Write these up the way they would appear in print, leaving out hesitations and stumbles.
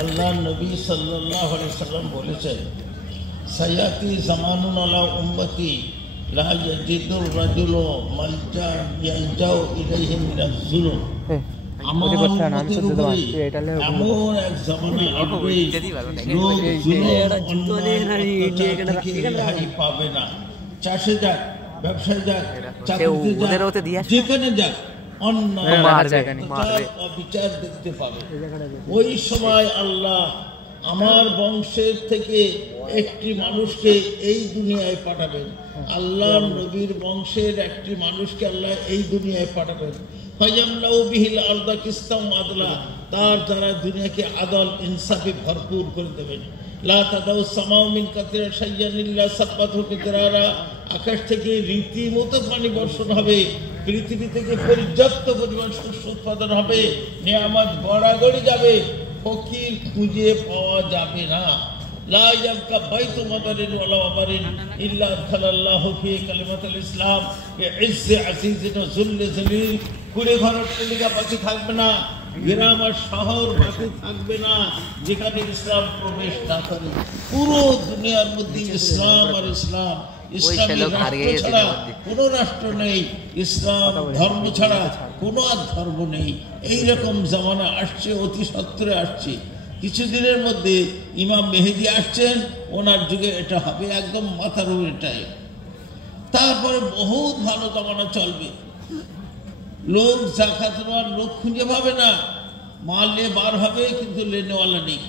আল্লাহ নবী সাল্লাল্লাহু আলাইহি সাল্লাম বলেছেন, সায়াতি জামানুন আলা উম্মতি লা ইয়াজিদুর রাজুলু মালজা ইয়ালজাউ ইলাইহি মিনাজ জুলুম। আমার উম্মতের উপরে এমন এক জামানা আসবে, লোক রেহাই পাবে না। চাষে যাক, ব্যবসায় যাক, চাকরিতে যাক, যেখানে যাক অবিচার দেখতে পাবে। ওই সময় আল্লাহ আমার বংশের থেকে একটি মানুষকে এই দুনিয়ায় পাঠাবেন। আল্লাহ নবীর বংশের একটি মানুষকে আল্লাহ এই দুনিয়ায় পাঠাবেন। তার দ্বারা দুনিয়াকে আদল ইনসাফে ভরপুর করে দেবেন। আকাশ থেকে রীতিমতো পানি বর্ষণ হবে, পৃথিবী থেকে পর্যাপ্ত পরিমাণ শস্য উৎপাদন হবে, নিয়ামত গড়াগড়ি যাবে, ফকির খুঁজে পাওয়া যাবে না। লা ইয়াবকা বাইতু মাদারিন ওয়ালা ওয়াবারিন ইল্লা আদখালাল্লাহু ফি কালিমাতুল ইসলাম বিইজ্জি আজিজিন ওয়া যুল্লি যলিল। কুড়ে ঘরের টেলিকা পাখি থাকবে না, গ্রাম আর শহর বাকি থাকবে না যেখানে ইসলাম প্রবেশ না করে। পুরো দুনিয়ার মধ্যে ইসলাম আর ইসলাম। ইসলামী রাষ্ট্র ছাড়া কোনো রাষ্ট্র নেই, ইসলাম ধর্ম ছাড়া কোনো আর ধর্ম নেই। এইরকম জামানা আসছে, অতি সত্বরে আসছে। কিছুদিনের মধ্যে ইমাম মেহেদি আসছেন, ওনার যুগে এটা হবে, একদম মাথার উপরেটাই। তারপরে বহুত ভালো জামানা চলবে। লোক জাকাত নেওয়ার লোক খুঁজে পাবে না, মাল নিয়ে বার হবে কিন্তু লেনেওয়ালা নেই।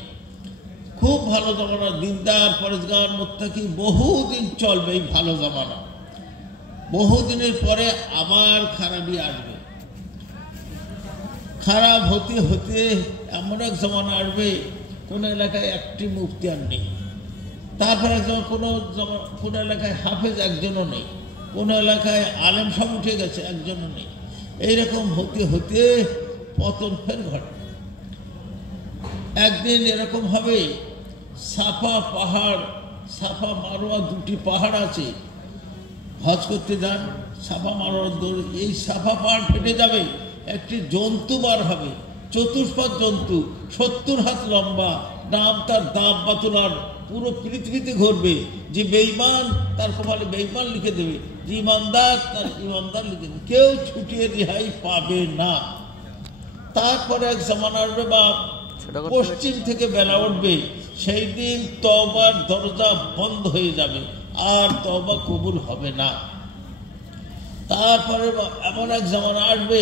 খুব ভালো জামানা, দিনদার পরেজগার মুত্তাকি বহুদিন চলবে এই ভালো জামানা। বহুদিনের পরে আবার খারাপই আসবে। খারাপ হতে হতে এমন এক জামানা আসবে, কোনো এলাকায় একটি মুফতি আর নেই। তারপরে কোনো এলাকায় হাফেজ একজনও নেই, কোনো এলাকায় আলেম সব উঠে গেছে, একজনও নেই। এইরকম হতে হতে পতন ফের ঘটে। একদিন এরকম হবে, সাফা পাহাড়, সাফা মারোয়া দুটি পাহাড় আছে, হজ করতে যান, সাফা মারোয়া দৌড়ে, এই সাফা পাহাড় ফেটে যাবে, একটি জন্তু বার হবে, চতুষ্পদ জন্তু, 70 হাত লম্বা, নাম তার দাব্বাতুল, পুরো পৃথিবীতে ঘুরবে। যে বেঈমান তার কপালে বেঈমান লিখে দেবে, যে ইমানদার তার ইমানদার লিখে দেবে, কেউ ছুটিয়ে রেহাই পাবে না। তারপরে এক জামানা আসবে, বাপ পশ্চিম থেকে বেলা উঠবে, সেই দিন তওবার দরজা বন্ধ হয়ে যাবে, আর তওবা কবুল হবে না। তারপরে এমন এক জামানা আসবে,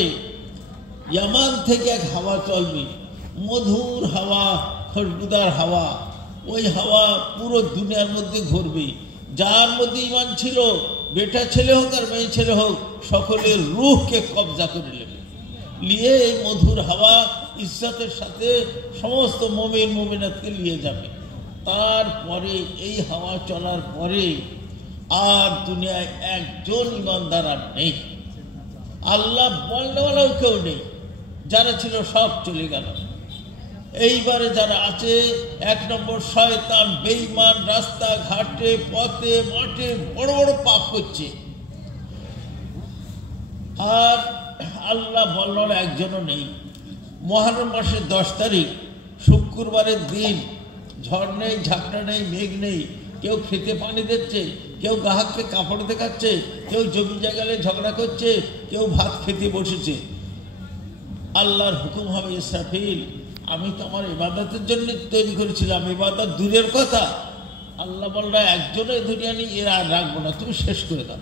ইয়ামান থেকে এক হাওয়া চলবে, মধুর হাওয়া, খুশবুদার হাওয়া। ওই হাওয়া পুরো দুনিয়ার মধ্যে ঘুরবে। যার মধ্যে ঈমান ছিল, বেটা ছেলে হোক আর মেয়ে ছেলে হোক, সকলের রূহকে কবজা করে নেবে। নিয়ে এই মধুর হাওয়া ইজ্জতের সাথে সমস্ত মুমিন মুমিনাতকে নিয়ে যাবে। তারপরে এই হাওয়া চলার পরে আর দুনিয়ায় একজন ঈমানদার আর নেই, আল্লাহ বলনেওয়ালাও কেউ নেই। যারা ছিল সব চলে গেল। এইবারে যারা আছে, 1 নম্বর শয়তান, বেঈমান, রাস্তা ঘাটে পথে মাঠে বড় বড় পাপ করছে। আর আল্লাহ বলনেওয়ালা একজনও নেই। মহরম মাসের 10 তারিখ শুক্রবারের দিন, ঝড় নেই, ঝাপটা নেই, মেঘ নেই, কেউ খেতে পানি দিচ্ছে, কেউ গ্রাহককে কাপড় দেখাচ্ছে, কেউ জমি জায়গায় ঝগড়া করছে, কেউ ভাত খেতে বসেছে। আল্লাহর হুকুম হবে, ইসরাফিল, আমি তো আমার ইবাদতের জন্য তৈরি করেছিলাম, ইবাদত দূরের কথা, আল্লাহ বলরা একজনের দুনিয়া নিয়ে এরা আর রাখবো না, তুমি শেষ করে দাও।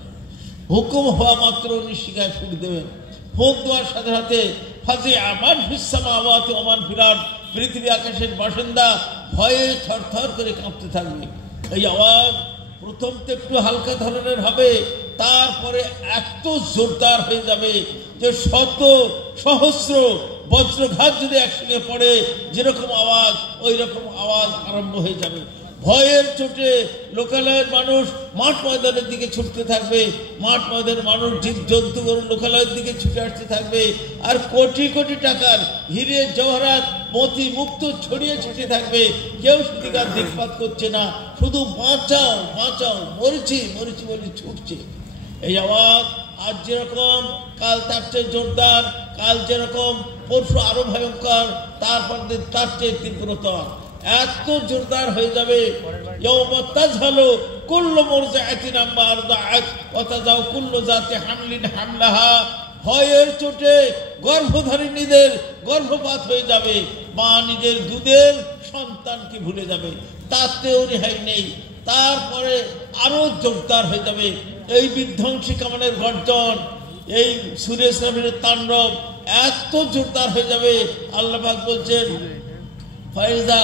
হুকুম হওয়া মাত্র উনি শিকায় ফুক দেবেন। ফুক দেওয়ার সাথে সাথে ফাজে আমান ফিসসামা আওয়াত ওমান ফিরার, পৃথিবী আকাশের বাসিন্দা ভয়ে থরথর করে কাঁপতে থাকবে। এই আওয়াজ প্রথম তো একটু হালকা ধরনের হবে, তারপরে এত জোরদার হয়ে যাবে যে শত সহস্র বজ্রঘাত যদি একসঙ্গে পড়ে যেরকম আওয়াজ, ওই রকম আওয়াজ আরম্ভ হয়ে যাবে। ভয়ের চোটে লোকালয়ের মানুষ মাঠ ময়দানের দিকে ছুটতে থাকবে, মাঠ ময়দানের মানুষ জীবজন্তু লোকালয়ের দিকে ছুটে আসতে থাকবে। আর কোটি কোটি টাকার হিরে জওহরাত মতি মুক্ত ছড়িয়ে ছিটিয়ে থাকবে। কেউ সেদিকার দিকপাত করছে না, শুধু বাঁচাও বাঁচাও, মরেছি মরেছি বলে ছুটছে। এই আওয়াজ আজ যেরকম, কাল তার চেয়ে জোরদার, কাল যেরকম পরশু আরো ভয়ঙ্কর, তারপর দিন তার চেয়ে তীব্রতর, এত জোরদার হয়ে যাবে। ইয়াউমা তাযহালু কুল্লু মুরদিআতিন আম্মা আরদাআত ওয়া তাযাউ কুল্লু যাতি হামলিন হামলাহা। ভয়ের চোটে গর্ভধারিণীদের গর্ভপাত হয়ে যাবে, মা নিজের দুধের সন্তানকে ভুলে যাবে, তাতেও রেহাই নেই। তারপরে আরো জোরদার হয়ে যাবে এই বিধ্বংসী কামানের গর্জন, এই সূরা ইসরাফিলের তাণ্ডব এত জোরদার হয়ে যাবে। আল্লাহ পাক বলছেন ফাইজা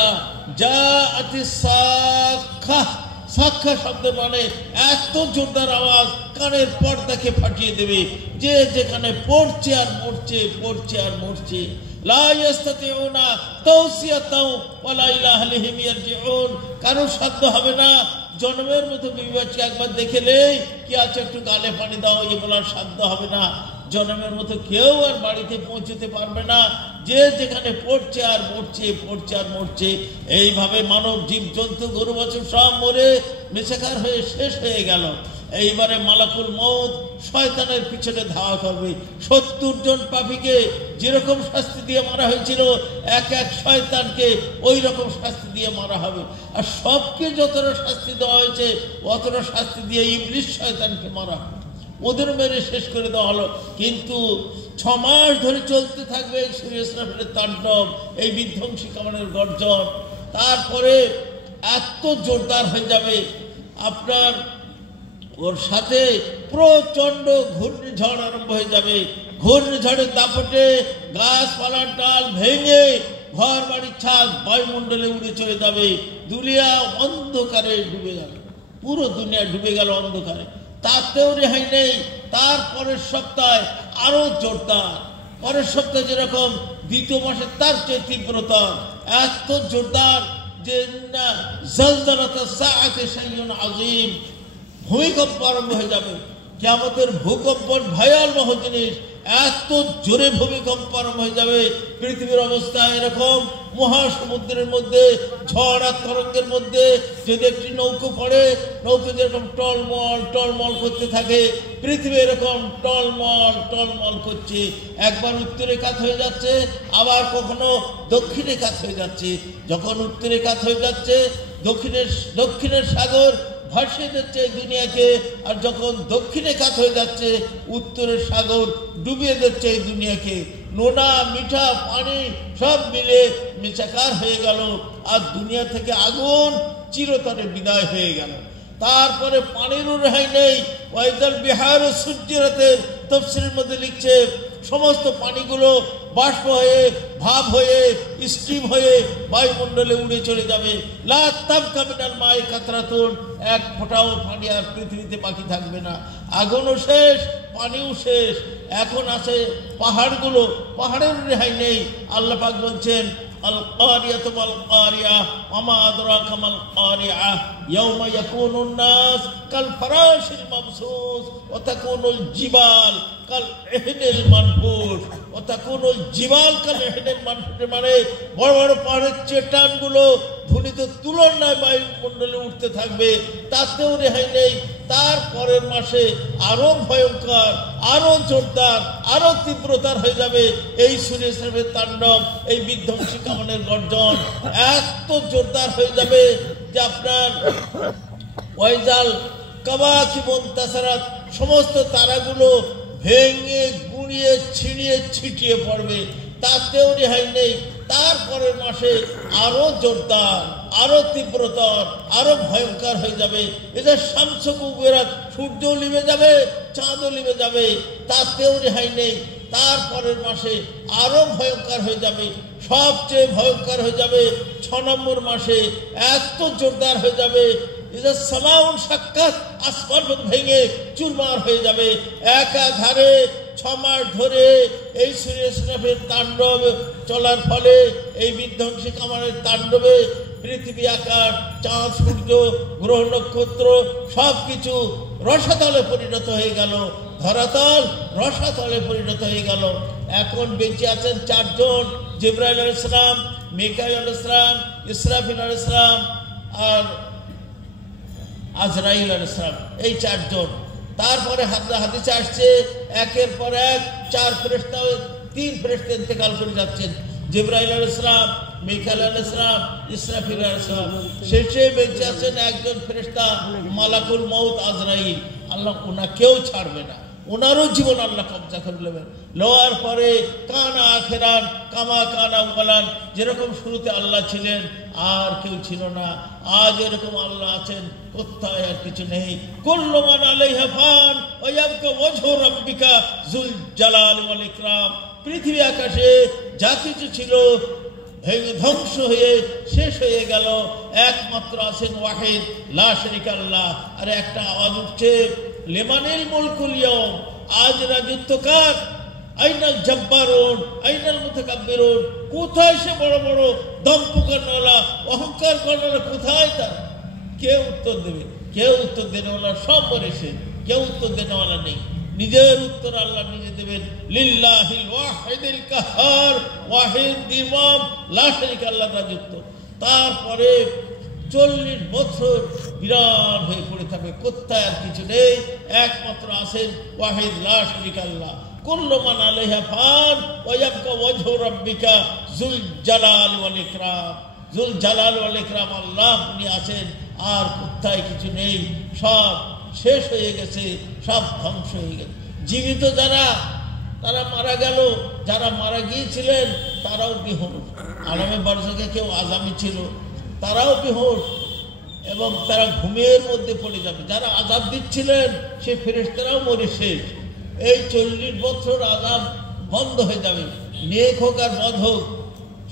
জাআতিস সাক্কা, সাক্কা শব্দ মানে এত জোরদার আওয়াজ, কানের পর্দাকে ফাটিয়ে দেবে। যে যেখানে পড়ছে আর মরছে, পড়ছে আর মরছে। লা ইস্তাতিউনা তাওসিয়াতাও ওয়ালা ইলা আহলিহিম ইয়ারজিউন, কারো সাধ্য হবে না জন্মের মতো বিবাহকে একবার দেখেলেই কি আছে একটু গালে পানি দাও, এ বলার সাধ্য হবে না। জন্মের মতো কেউ আর বাড়িতে পৌঁছতে পারবে না। যে যেখানে পড়ছে আর মরছে, পড়ছে আর মরছে। এইভাবে মানব জীবজন্তু গরু বাছুর সব মরে মেছেকার হয়ে শেষ হয়ে গেল। এইবারে মালাকুল মউত শয়তানের পিছনে ধাওয়া করবে। 70 জন পাপীকে যেরকম শাস্তি দিয়ে মারা হয়েছিল, এক এক শয়তানকে ওই রকম শাস্তি দিয়ে মারা হবে। আর সবকে যতটা শাস্তি দেওয়া হয়েছে অতটা শাস্তি দিয়ে ইবলিস শয়তানকে মারা হবে, ওদের মেরে শেষ করে দেওয়া হলো। কিন্তু 6 মাস ধরে চলতে থাকবে সূরা ইসরাফিলের তাণ্ডব, এই বিধ্বংসী কামানের গর্জন। তারপরে এত জোরদার হয়ে যাবে আপনার, ওর সাথে প্রচন্ড ঘূর্ণিঝড় আরম্ভ হয়ে যাবে। ঘূর্ণিঝড়ের দাপটে গাছপালার ডাল ভেঙে ঘর বাড়ির ছাদ বায়ুমণ্ডলে উড়ে চলে যাবে। দুনিয়া অন্ধকারে ডুবে যাবে, পুরো দুনিয়া ডুবে গেল অন্ধকারে, তাতেও রেহাই নেই। তারপরের সপ্তাহে আরো জোরদার, পরের সপ্তাহে যেরকম দ্বিতীয় মাসে তার চেয়ে তীব্রতা, এত জোরদার যে জালজালাতাস সাআতি শাইউন আযীম, ভূমিকম্প আরম্ভ হয়ে যাবে। কিয়ামতের ভূকম্প ভয়াবহ জিনিস, এত জোরে ভূমিকম্প আরম্ভ হয়ে যাবে। পৃথিবীর অবস্থা এরকম, মহাসমুদ্রের মধ্যে ঝড় আর তরঙ্গের মধ্যে যদি একটি নৌকো পড়ে, নৌকো যেরকম টলমল টলমল করতে থাকে, পৃথিবী এরকম টলমল টলমল করছে। একবার উত্তরে কাত হয়ে যাচ্ছে, আবার কখনো দক্ষিণে কাত হয়ে যাচ্ছে। যখন উত্তরে কাত হয়ে যাচ্ছে, দক্ষিণের সাগর ভাসিয়ে দিচ্ছে এই দুনিয়াকে, আর যখন দক্ষিণে কাত হয়ে যাচ্ছে উত্তরের সাগর ডুবিয়ে দিচ্ছে এই দুনিয়াকে। নোনা মিঠা পানি সব মিলে মেচাকার হয়ে গেল, আর দুনিয়া থেকে আগুন চিরতরে বিদায় হয়ে গেল। তারপরে পানিরও রেহাই নেই। ওয়াইদাল বিহার সূর্যরাতের তাফসীরের মধ্যে লিখছে সমস্ত পানিগুলো বাষ্প হয়ে, ভাব হয়ে, স্টিম হয়ে বায়ুমণ্ডলে উড়ে চলে যাবে। লা তাবকা মিনাল মাই কাতরাতুন, এক ফোঁটাও পানি আর পৃথিবীতে বাকি থাকবে না। আগুনও শেষ, পানিও শেষ। এখন আছে পাহাড়গুলো, পাহাড়ের রেহাই নেই। আল্লাহ পাক বলছেন আল কারিয়াতু মাল কারিয়া ওয়া মা আদরাকা মাল কারিয়া ইয়াউমা ইয়াকুনুন নাস কাল ফারাশিল মাবসুস ওয়া তাকুনুল জিবাল কাল ইহনিল মানফুস ওয়া তাকুনুল জিবাল কাল ইহনিল মানফুস, মানে বড় বড় পাহাড়ের চেটানগুলো ধুলিত তুলনায় বায়ুমণ্ডলে উঠতে থাকবে, তাতেও রেহাই নেই। তারপরের মাসে আরো ভয়ঙ্কর, আরো জোরদার, আরো তীব্রতার হয়ে যাবে এই সূরা ইসরাফিলের তাণ্ডব, এই বিধ্বংসী কামানের গর্জন এত জোরদার হয়ে যাবে যে আপনার ওয়াইজাল কাওয়াকিবুন তাসারাত, সমস্ত তারাগুলো ভেঙে গুঁড়িয়ে ছিঁড়িয়ে ছিটিয়ে পড়বে, তাতেও রেহাই নেই। তারপরের মাসে আরো জোরদার, আরো তীব্রতর, আরো ভয়ঙ্কর হয়ে যাবে। এদের শামস কুবেরাত, সূর্যও লিবে যাবে, চাঁদও লিবে যাবে, তাতেও রেহাই নেই। তারপরের মাসে আরো ভয়ঙ্কর হয়ে যাবে, সবচেয়ে ভয়ঙ্কর হয়ে যাবে 6 নম্বর মাসে, এত জোরদার হয়ে যাবে এদের সামাউন সাক্কাত, আসমান ভেঙে চুরমার হয়ে যাবে। একাধারে 6 মাস ধরে এই সূরা ইসরাফিলের তাণ্ডব চলার ফলে, এই বিধ্বংসী কামানের তাণ্ডবে পৃথিবী, আকাশ, চাঁদ, সূর্য, গ্রহ নক্ষত্র সবকিছু রসাতলে পরিণত হয়ে গেল, ধরাতল রসাতলে পরিণত হয়ে গেল। এখন বেঁচে আছেন 4 জন, জিবরাইল আলাইহিস সালাম, মিকাইল আলাইহিস সালাম, ইসরাফিল আলাইহিস সালাম আর আজরাইল আলাইহিস সালাম, এই 4 জন। তারপরে হাদিসে আসছে একের পর এক 4 ফেরেশতা তিন ফেরেশতা ইন্তেকাল করে যাচ্ছেন, জিবরাইল আলাইহিস সালাম, মিকাইল আলাইহিস সালাম, ইসরাফিল আলাইহিস সালাম। শেষে বেঁচে আছেন একজন ফেরেশতা মালাকুল মউত আজরাইল। আল্লাহ ওনাকেও ছাড়বে না, ওনারও জীবন আল্লাহ কবজা করে নেবেন। লোয়ার পরে কানা আখেরান কামা কানা বলান, যেরকম শুরুতে আল্লাহ ছিলেন আর কেউ ছিল না, আজ এরকম আল্লাহ আছেন, কোথায় আর কিছু নেই। কুল্লু মান আলাইহা ফান ওয়া ইয়াবকা ওয়াজহু রাব্বিকা যুল জালাল ওয়াল ইকরাম। পৃথিবী আকাশে যা কিছু ছিল ভেঙে ধ্বংস হয়ে শেষ হয়ে গেল, একমাত্র আছেন ওয়াহিদ লা শারীকা আল্লাহ। আর একটা আওয়াজ উঠছে, লিমানিল মুলকুল ইয়াউম, আজ রাজত্ব কার? আইনাল জব্বারুন আইনাল মুতাকাব্বিরুন, কোথায় সে বড় বড় দম্ভ কর্ণওয়ালা অহংকার কর্ণওয়ালা, কোথায় তার? কে উত্তর দেবে? কেউ উত্তর দেনেওয়ালা সব মরে শেষ, কেউ উত্তর দেনেওয়ালা নেই। নিজের উত্তর আল্লাহ নিজে দেবেন। লিল্লাহিল ওয়াহিদিল কাহার, ওয়াহিদ ইমাম লা শারীকা আল্লাহর রাজত্ব। তারপরে 40 বছর বিরান হয়ে পড়ে থাকবে, কোথায় আর কিছু নেই, একমাত্র আছেন ওয়াহিদ লা শারীকা আল্লাহ। কুল্লু মান আলাইহা ফান ওয়া ইয়াবকা ওয়াজহু রাব্বিকা যুল জালাল ওয়াল ইকরাম। যুল জালাল ওয়াল ইকরাম আল্লাহ উনি আছেন, আর কোথায় কিছু নেই, সব শেষ হয়ে গেছে, সব ধ্বংস হয়ে গেছে। জীবিত যারা, তারা মারা গেল, যারা মারা গিয়েছিলেন তারাও বেহুশ। আলামে বারজাখে কেউ আযামি ছিল, তারাও বেহুশ এবং তারা ঘুমের মধ্যে পড়ে যাবে। যারা আযাব দিচ্ছিলেন সে ফেরেশতারাও মরে শেষ। এই 40 বছর আযাব বন্ধ হয়ে যাবে, নেক হোক আর বদ হোক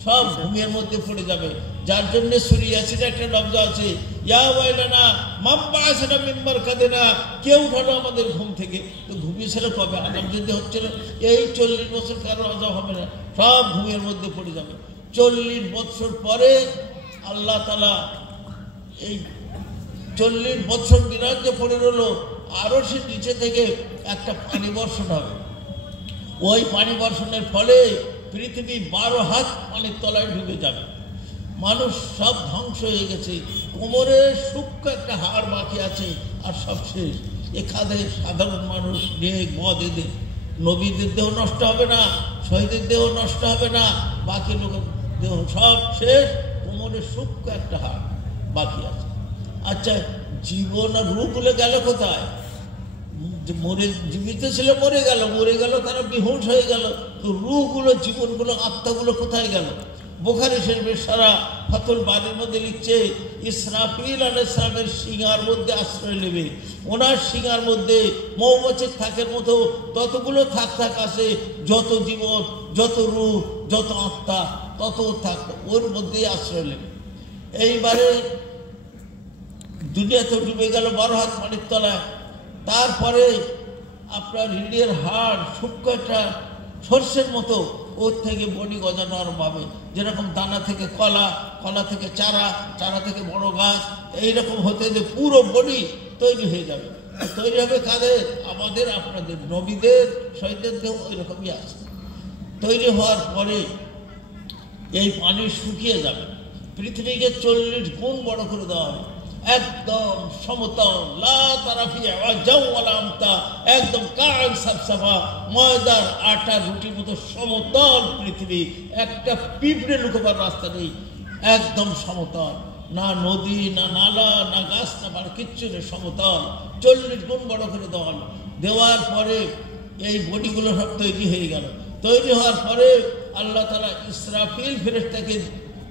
সব ঘুমের মধ্যে পড়ে যাবে। যার জন্য সূরা ইয়াসিনে একটা লফজ আছে, ইয়া ওয়াইলানা মান বা'আসানা মিন মারকাদিনা, কে উঠালো আমাদের ঘুম থেকে? তো ঘুমিয়েছিল কবে? আযাব যদি হচ্ছিল, এই 40 বছর কারো আযাব হবে না, সব ঘুমের মধ্যে পড়ে যাবে। 40 বছর পরে আল্লাহ তাআলা এই 40 বছর বিরাজ যে পড়ে রইল, আরো সে নিচে থেকে একটা পানি বর্ষণ হবে। ওই পানি বর্ষণের ফলে পৃথিবী 12 হাত পানির তলায় ডুবে যাবে। মানুষ সব ধ্বংস হয়ে গেছে, কোমরের সূক্ষ্ম একটা হাড় বাকি আছে, আর সব শেষ। এখানে সাধারণ মানুষ নেক বদ, এদের নবীদের দেহ নষ্ট হবে না, শহীদের দেহ নষ্ট হবে না, বাকি লোকের দেহ সব শেষ, কোমরের সূক্ষ্ম একটা হাড় বাকি আছে। আচ্ছা, জীবন আর রূহগুলো গেল কোথায়? মরে জীবিত ছিল, মরে গেল, মরে গেল, তারা বেহুশ হয়ে গেল। তো রূহগুলো, জীবনগুলো, আত্মাগুলো কোথায় গেল? বুখারী শরীফের সারা ফাতুল বারীর মধ্যে লিখছে, ইসরাফিল আলাইহিস সালামের শিঙার মধ্যে আশ্রয় নেবে। ওনার শিঙার মধ্যে মৌমাছির থাকের মতো ততগুলো থাক আছে, যত জীবন, যত রূহ, যত আত্মা, তত থাক, ওর মধ্যেই আশ্রয় নেবে। এইবারে দুনিয়া তো ডুবে গেল 12 হাত পানির তলায়। তারপরে আপনার হৃদয়ের হাড় সূক্ষ্ম একটা সর্ষের মতো, ওর থেকে বডি গজানো আরম্ভ হবে। যেরকম দানা থেকে কলা, কলা থেকে চারা, চারা থেকে বড় গাছ, এইরকম হতে হতে পুরো বডি তৈরি হয়ে যাবে। তৈরি হবে কাদের? আমাদের, আপনাদের, নবীদের, শহীদদের দেহ ওই রকমই আছে। তৈরি হওয়ার পরে এই পানি শুকিয়ে যাবে, পৃথিবীকে 40 গুণ বড় করে দেওয়া হবে, একদম সমতল, লা তারা ফিহা ওয়াজাউ ওয়ালা আমতা, একদম কাল সাফসাফা, ময়দার আটা রুটির মতো সমতল পৃথিবী, একটা পিঁপড়ে লুকোবার রাস্তা নেই, একদম সমতল, না নদী, না নালা, না গাছ, না বাড়ি, কিচ্ছু নেই, সমতল। 40 গুণ বড় করে দেওয়ার পরে এই বডিগুলো সব তৈরি হয়ে গেল। তৈরি হওয়ার পরে আল্লাহ তাআলা ইসরাফিল ফেরেশতাকে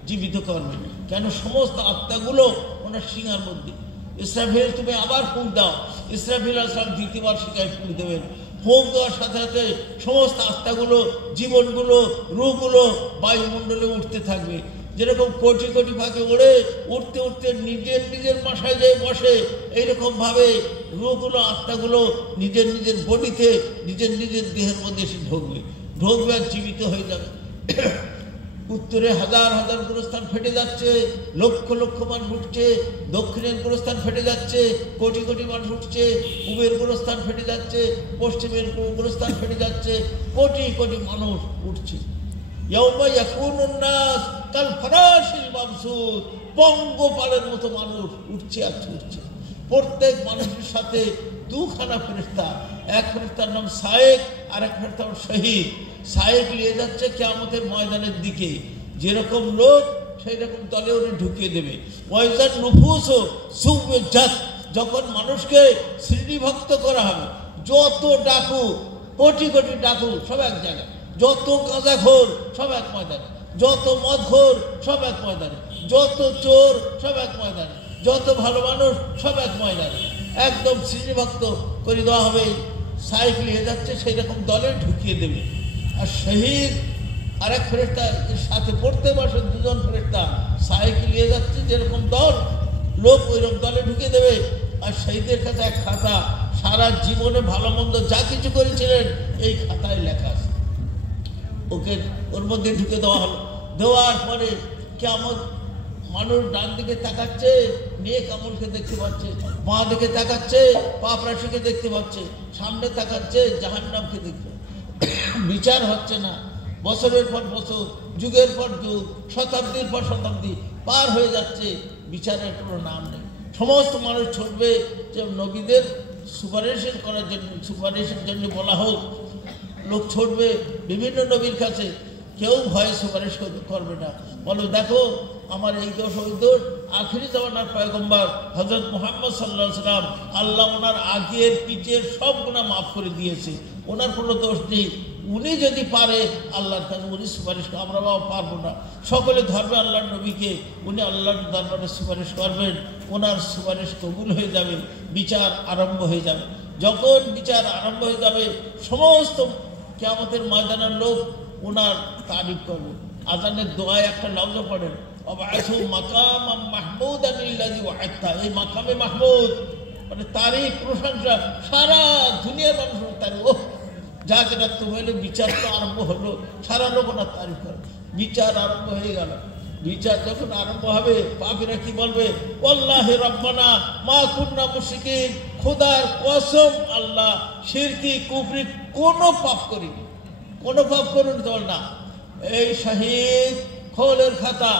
জীবিত করবেন। কেন? সমস্ত আত্মাগুলো ওনার শিঙার মধ্যে। ইসরাফিল, তুমি আবার ফুঁক দাও। ইসরাফিল আলাইহিস সালাম দ্বিতীয়বার শিখায় ফুঁক দেবেন। ফুঁক দেওয়ার সাথে সাথে সমস্ত আত্মাগুলো, জীবনগুলো, রূহগুলো বায়ুমণ্ডলে উঠতে থাকবে। যেরকম কোটি কোটি পাখি ওড়ে, উঠতে উঠতে নিজের নিজের বাসায় যেয়ে বসে, এইরকমভাবে রূহগুলো, আত্মাগুলো নিজের নিজের বডিতে, নিজের নিজের দেহের মধ্যে এসে ঢুকবে আর জীবিত হয়ে যাবে। উত্তরে হাজার হাজার গোরস্থান ফেটে যাচ্ছে, লক্ষ লক্ষ মানুষ উঠছে। দক্ষিণের গোরস্থান ফেটে যাচ্ছে, কোটি কোটি মানুষ উঠছে। পূবের গোরস্থান ফেটে যাচ্ছে, পশ্চিমের গোরস্থান ফেটে যাচ্ছে, কোটি কোটি মানুষ উঠছে। ইয়াউমা ইয়াকুনুন নাস কাল ফারাশিল মাবসুত, পঙ্গপালের মতো মানুষ উঠছে আর ছুটছে। প্রত্যেক মানুষের সাথে দুখানা ফেরেশতা, এক ফেরেশতার নাম সায়েক আর এক ফেরেশতার নাম শহীদ। সাইক নিয়ে যাচ্ছে কিয়ামতের ময়দানের দিকে, যেরকম লোক সেই রকম দলে ওরা ঢুকিয়ে দেবে। ওয়াইজান নুফুসও সুজ্জাত, যখন মানুষকে শ্রেণীভক্ত করা হবে, যত ডাকু কোটি কোটি ডাকু সব এক জায়গায়, যত গাঁজাখোর সব এক ময়দানে, যত মদখোর সব এক ময়দানে, যত চোর সব এক ময়দানে, যত ভালো মানুষ সব এক ময়দানে, একদম শ্রেণীভক্ত করে দেওয়া হবে। সাইকেল নিয়ে যাচ্ছে সেই রকম দলে ঢুকিয়ে দেবে। আর শহীদ আরেক ফেরেশতা এর সাথে পড়তে বসে, দুজন ফেরেশতা সাইকেল নিয়ে যাচ্ছে যেরকম দল লোক ওই রকম দলে ঢুকিয়ে দেবে। আর শহীদের কাছে এক খাতা, সারা জীবনে ভালো মন্দ যা কিছু করেছিলেন এই খাতায় লেখা আছে, ওকে ওর মধ্যে ঢুকে দেওয়া হলো। দেওয়ার পরে কেমন মানুষ ডান দিকে তাকাচ্ছে, নেক আমলকে দেখতে পাচ্ছে, বাঁ দিকে তাকাচ্ছে, পাপ রাশিকে দেখতে পাচ্ছে, সামনে তাকাচ্ছে জাহান্নামকে দেখতে। বিচার হচ্ছে না, বছরের পর বছর, যুগের পর যুগ, শতাব্দীর পর শতাব্দী পার হয়ে যাচ্ছে, বিচারের কোনো নাম নেই। সমস্ত মানুষ ছুটবে যে নবীদের সুপারিশের করার জন্য, সুপারিশের জন্য বলা হোক, লোক ছুটবে বিভিন্ন নবীর কাছে, কেউ ভয়ে সুপারিশ করবে না। বলো দেখো আমার এই দোষ ওই দোষ, আখিরি জামানার পয়গম্বর হযরত মুহাম্মদ সাল্লাল্লাহু আলাইহি ওয়াসাল্লাম, আল্লাহ ওনার আগের পিছের সব গুনাহ মাফ করে দিয়েছে, ওনার কোনো দোষ নেই। উনি যদি পারে আল্লাহর কাছে উনি সুপারিশ, আমরা বাবা পারবো না। সকলে ধরবে আল্লাহর নবীকে, উনি আল্লাহর দরবারে সুপারিশ করবেন, ওনার সুপারিশ কবুল হয়ে যাবে, বিচার আরম্ভ হয়ে যাবে। যখন বিচার আরম্ভ হয়ে যাবে, সমস্ত কিয়ামতের ময়দানের লোক ওনার তারিফ করবে। আজানের দোয়ায় একটা লফজ পড়েন, অবআসু মাকামাম মাহমুদান আল্লাযী ওয়া'আদতা। এই মাকামে মাহমুদ মানে তারিফ, প্রশংসা, সারা দুনিয়ার মানুষের তারিফ। ওহ যা যেটা তুমি হলো, বিচার তো আরম্ভ হলো, সারা লোক ওনার তারিফ করে। বিচার আরম্ভ হয়ে গেল। বিচার যখন আরম্ভ হবে, পাপীরা কি বলবে? ওয়াল্লাহি রাব্বানা মা কুননা মুশরিকিন, খোদার কসম আল্লাহ শিরকি কুফরি কোনো পাপ করিনি, কোনো পাপ করুন চল না। এই শহীদ খোলের খাতা,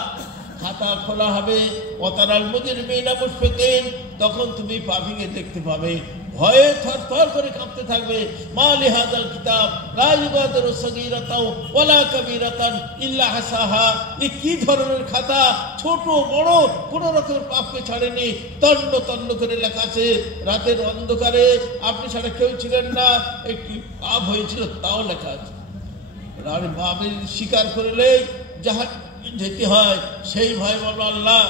খাতা খোলা হবে। ওয়াতারাল মুজরিমিনা মুশফিকিন, তখন তুমি পাপীকে দেখতে পাবে, ভয়ে থরথর করে কাঁপতে থাকবে। মা লিহাযাল কিতাব লা ইউগাদিরু সাগীরাতাও ওয়ালা কাবীরাতান ইল্লা হাসাহা। এই কি ধরনের খাতা, ছোট বড় কোন রকমের পাপকে ছাড়েনি, তন্ন তন্ন করে লেখা আছে। রাতের অন্ধকারে আপনি ছাড়া কেউ ছিলেন না, একটি পাপ হয়েছিল তাও লেখা আছে। আর পাপের স্বীকার করলে জাহান্নামে যেতে হয়, সেই ভয় বলবো আল্লাহ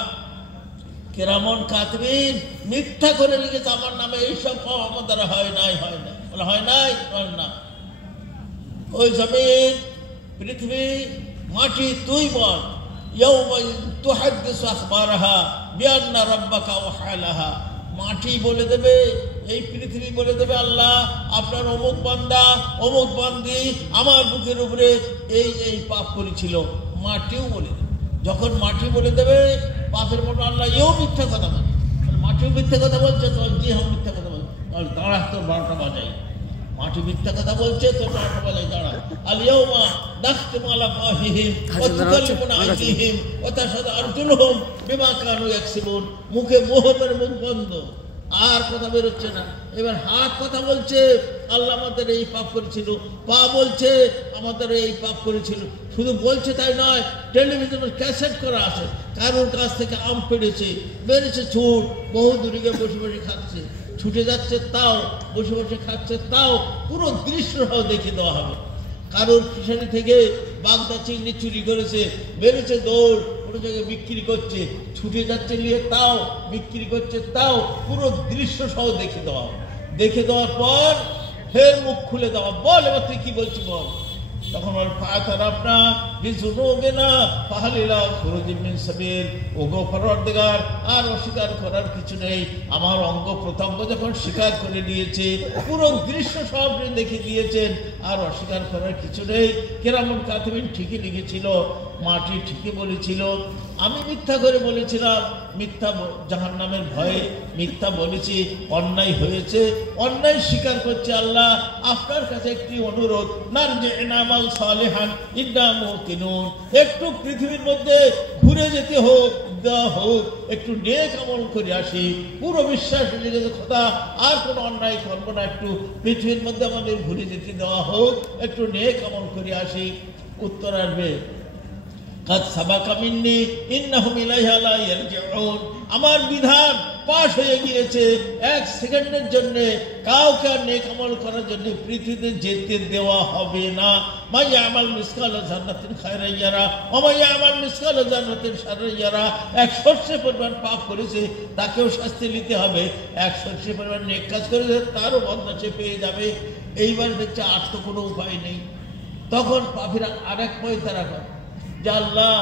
কেরামন কাতিবিন মিথ্যা করে লিখেছে আমার নামে, এইসব পাপ আমার দ্বারা হয় নাই, হয় নাই, বলে হয় নাই, হয় না। ওই জমিন, পৃথিবী, মাটি, তুই বল, ইয়াউমা তুহাদ্দিসু আখবারাহা বিআন্না রাব্বাকা ওয়াহা লাহা। মাটি বলে দেবে, এই পৃথিবী বলে দেবে আল্লাহ আপনার অমুক বান্দা অমুক বান্দি আমার বুকের উপরে এই এই পাপ করেছিল। মাটিও বলে দেবে। যখন মাটি বলে দেবে পাপের মতো, আল্লাহ এও মিথ্যা কথা বলে, মাটিও মিথ্যা কথা বলছে, তোর জি হম মিথ্যা কথা বলছে, দাঁড়া তোর 12টা বাজাই। মাটি মিথ্যা কথা বলছে, তোর 12টা বাজাই, দাঁড়া। আল ইয়াউমা নাখতিমু আলা আফওয়াহিহিম ওয়া তুকাল্লিমুনা আইদিহিম ওয়া তাশহাদু আরজুলুহুম বিমা কানু ইয়াকসিবুন। মুখে মোহরের মুখ বন্ধ, আর কথা বেরোচ্ছে না। এবার হাত কথা বলছে, আল্লাহ আমাদের এই পাপ করেছিল। পা বলছে আমাদের এই পাপ করেছিল। শুধু বলছে তাই নয়, টেলিভিশনের ক্যাসেট করা আছে, কারোর কাছ থেকে আম পেড়েছে, বেড়েছে ছুট, বহু দূরে গিয়ে বসে বসে খাচ্ছে, ছুটে যাচ্ছে তাও, বসে বসে খাচ্ছে তাও, পুরো দৃশ্যটাও দেখে দেওয়া হবে। কারোর কিষানি থেকে বাগদা চিংড়ি চুরি করেছে, বেড়েছে দৌড়, কোনো জায়গায় বিক্রি করছে, ছুটে যাচ্ছে নিয়ে তাও, বিক্রি করছে তাও, পুরো দৃশ্য সহ দেখে দেওয়া। দেখে দেওয়ার পর ফের মুখ খুলে দেওয়া, বল এবার তুই কি বলছি বল। তখন বল ফাতারাবনা বিযুনুবিনা ফাহালিলা খুরুজিম মিন সাবিল। ওগো পরওয়ারদিগার, আর অস্বীকার করার কিছু নেই। আমার অঙ্গ প্রত্যঙ্গ যখন স্বীকার করে নিয়েছে, পুরো দৃশ্য সব দেখে দিয়েছেন, আর অস্বীকার করার কিছু নেই। কিরামুন কাতিবিন ঠিকই লিখেছিল, মাটি ঠিকই বলেছিল, আমি মিথ্যা করে বলেছিলাম, মিথ্যা জাহান্নামের ভয়ে মিথ্যা বলেছি, অন্যায় হয়েছে, অন্যায় স্বীকার করছে। আল্লাহ আপনার কাছে একটি অনুরোধ, নারজি'না আমাল সালিহান ইন্না মুকিনুন। একটু পৃথিবীর মধ্যে ঘুরে যেতে হোক, দেওয়া হোক, একটু নেক আমল করে আসি, পুরো বিশ্বাস হয়ে গেছে খোদা আর কোনো অন্যায় করবো না, একটু পৃথিবীর মধ্যে আমাদের ভুলে যেতে দেওয়া হোক, একটু নেক আমল করে আসি। উত্তর আসবে কাদ সাবাকা মিন্নি ইন্নাহুম ইলাইহা লা ইয়ারজিউন, আমার বিধান পাশ হয়ে গিয়েছে, এক সেকেন্ডের জন্য কাউকে আর নেক আমল করার জন্য পৃথিবীতে যেতে দেওয়া হবে না। মা ইয়ামাল মিসকালা যাররাতিন খায়রান ইয়ারা ওয়া মা ইয়ামাল মিসকালা যাররাতিন শাররান ইয়ারা। এক সর্ষে পরিমাণ পাপ করেছে তাকেও শাস্তি নিতে হবে, এক সর্ষে পরিমাণ নেক কাজ করেছে তারও বদলা সে পেয়ে যাবে। এইবার দেখছে আর তো কোনো উপায় নেই। তখন পাপীরা আরেক পয়তারা করে যে আল্লাহ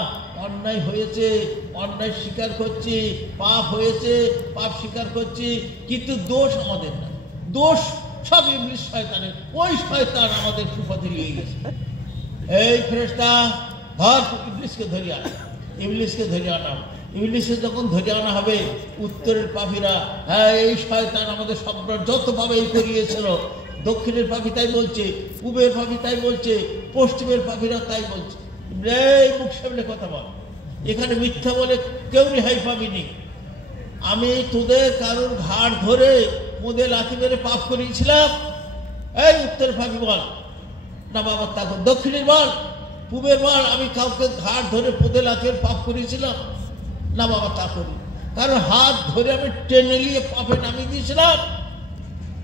অন্যায় হয়েছে, অন্যায় স্বীকার করছি, পাপ হয়েছে, পাপ স্বীকার করছি, কিন্তু দোষ আমাদের না, দোষ সব ইবলিস শয়তানের, ওই শয়তান আমাদের কুফাতে নিয়ে গেছে। এই ফেরেশতা ধর ইবলিসকে ধরে আনা, ইবলিসকে ধরে আনা। ইবলিসকে যখন ধরে আনা হবে উত্তরের পাপীরা, হ্যাঁ এই শয়তান আমাদের সব যত পাপই করিয়েছিল, দক্ষিণের পাপী তাই বলছে, পূবের পাপী তাই বলছে, পশ্চিমের পাপীরা তাই বলছে। এই মুখ সামনে কথা বল, এখানে মিথ্যা বলে কেউ রেহাই পাবিনি। আমি তোদের কারোর ঘাড় ধরে মোদে লাথি মেরে পাপ করিয়েছিলাম? এই উত্তরের পাপী বল না বাবা, তখন দক্ষিণের বল, পূবের বল, আমি কাউকে ঘাড় ধরে পোদে লাথি পাপ করিয়েছিলাম? না বাবা তা করি, কারণ হাত ধরে আমি টেনে নিয়ে পাপে নামিয়ে দিয়েছিলাম?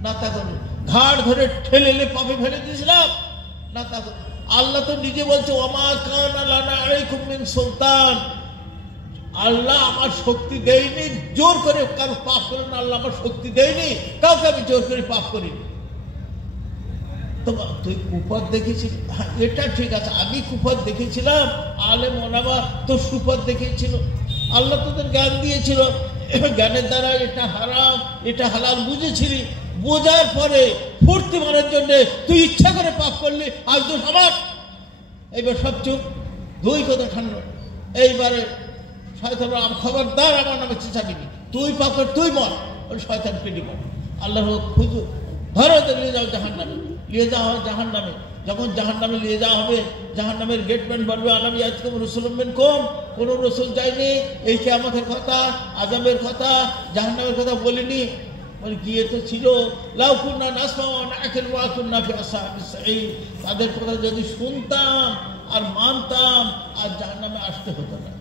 না তা করি। ঘাড় ধরে ঠেলে নিয়ে পাপে ফেলে দিয়েছিলাম? না তা করি। আল্লাহ তো নিজে বলছে ওমা কানা লানা আলাইকুম মিন সুলতান, আল্লাহ আমার শক্তি দেয়নি জোর করে কারো পাপ করে না, আল্লাহ আমার শক্তি দেয়নি, কাউকে আমি জোর করে পাপ করিনি। তুই কুপথ দেখেছিস? হ্যাঁ এটা ঠিক আছে, আমি কুপথ দেখেছিলাম, আলেম ওলামা তো সুপথ দেখেছিল, আল্লাহ তোদের জ্ঞান দিয়েছিল, জ্ঞানের দ্বারা এটা হারাম এটা হালাল বুঝেছিলি, বোঝার পরে ফুর্তি মারার জন্য তুই ইচ্ছা করে পাপ করলি, আজ তো আমার। এইবার সব চুপ, দুই কথা ঠান্ডা। এইবারে শয়তান খবরদার আমার নামে চেঁচাবিনি, তুই পাপ কর, তুই মর। ওই শয়তান পেটি মর। আল্লাহ খুঁজু ধরো তো নিয়ে যাও জাহান নামে, নিয়ে যাওয়া হয় জাহান নামে। যখন জাহান নামে নিয়ে যাওয়া হবে, জাহান নামের গেটম্যান বলবে আনামি আজকুম রসুলমেন কম, কোনো রসুল যায়নি, এই কিয়ামতের কথা, আযাবের কথা, জাহান নামের কথা বলিনি। গিয়ে তো ছিল লাউকুন্না নাসমাউ নাআকিল ওয়া কুন্না ফি আসহাবিস সাঈর, তাদের কথা যদি শুনতাম আর মানতাম আর জাহান্নামে আসতে হতো না।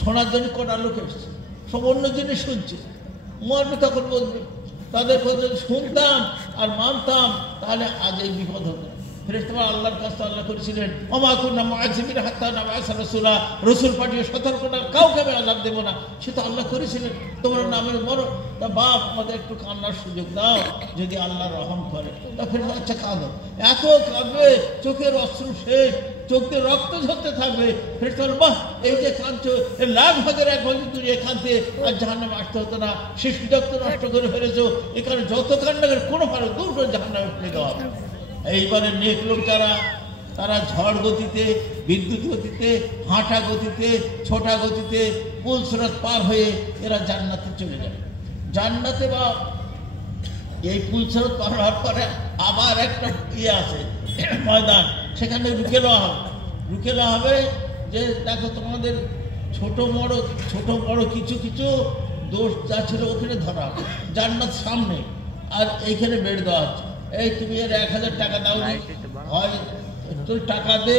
শোনার জন্য কটা লোক এসছে, সব অন্য জিনিস শুনছে, মরবে তখন বলবে। তাদের কথা যদি শুনতাম আর মানতাম তাহলে আজ এই বিপদ হতো। ফেরেশতারা আল্লাহর কাছে আল্লাহ করেছিলেন ওমা কুন্না মুআযিবিনা হাত্তা নাবআসা রাসূলা, রসুল পাঠিয়ে সতর্ক না, কাউকে আমি আযাব দেব না, সে তো আল্লাহ করেছিলেন। তোমরা নামের মরো, তা বাপ আমাদের একটু কান্নার সুযোগ দাও, যদি আল্লাহ রহম করে। তা ফেরেশতা আচ্ছা কাঁদো, এত কাঁদবে চোখের অশ্রু শেষ, চোখ দিয়ে রক্ত ঝরতে থাকবে। ফেরেশতা বাহ এই যে কাঁদছো, লাখ ভাগের এক ভাগ তুমি কাঁদতে আর জাহান্নামে আসতে হতো না, সে সুযোগ তো নষ্ট করে ফেলেছো, এখানে যত কান্না করে কোনো ফারক দূর করে জাহান্নামে ফেলে দেওয়া হবে। এইবারে নেক লোক তারা ঝড় গতিতে, বিদ্যুৎ গতিতে, হাঁটা গতিতে, ছোটা গতিতে পুলসরাত পার হয়ে এরা জান্নাতে চলে যাবে। জান্নাতে বা এই পুলসরাত পার হওয়ার পরে আবার একটা আছে ময়দান, সেখানে রুকে দেওয়া হবে যে দেখো তোমাদের ছোট বড় কিছু কিছু দোষ যা ছিল ওখানে ধরা হবে, জান্নাত সামনে, আর এইখানে বেড়ে দেওয়া হচ্ছে। এই তুমি এর 1000 টাকা দাও, হয় তুই টাকা দে,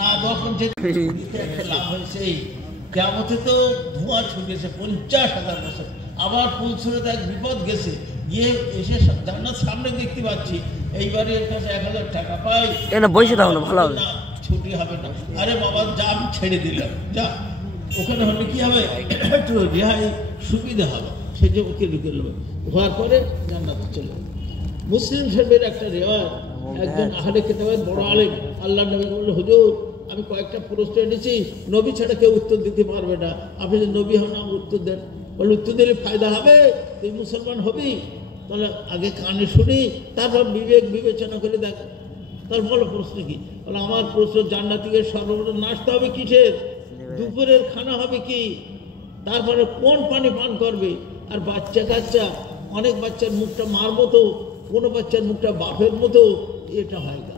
না দেওয়া একটা লাভ হয়েছে। কিয়ামতে তো ধোঁয়া ছুটেছে 50,000 বছর, আবার পুলসরাত এক বিপদ গেছে, গিয়ে এসে জান্নাত সামনে দেখতে পাচ্ছি, এইবারে এর কাছে 1000 টাকা পাই, বসে থাকো না ভালো হবে না, ছুটি হবে না। আরে বাবা যা, আমি ছেড়ে দিলাম, যা ওখানে হলে কি হবে, একটু রেহাই সুবিধা হবে, সে যে ওকে ঢুকে নেবে, হওয়ার পরে জান্নাতে চলে যাবে। মুসলিম সাহেবের একটা রেওয়াজ, একজন আহলে কিতাবের বড় আলেম আল্লাহর নবী বলল হুজুর আমি কয়েকটা প্রশ্ন এনেছি, নবী ছাড়া কেউ উত্তর দিতে পারবে না, আপনি যে নবী হন আমার উত্তর দেন। বলে উত্তর দিলে ফায়দা হবে, তুই মুসলমান হবি, তাহলে আগে কানে শুনি, তারপর বিবেচনা করে দেখ। তার বলো প্রশ্ন কি? বলে আমার প্রশ্ন জান্নাতীকে সর্বপ্রথম নাস্তা হবে কিসের, দুপুরের খানা হবে কি, তারপরে কোন পানি পান করবে, আর বাচ্চা কাচ্চা, অনেক বাচ্চার মুখটা মার মতো, কোনো বাচ্চার মুখটা বাপের মতো, এটা হয় না।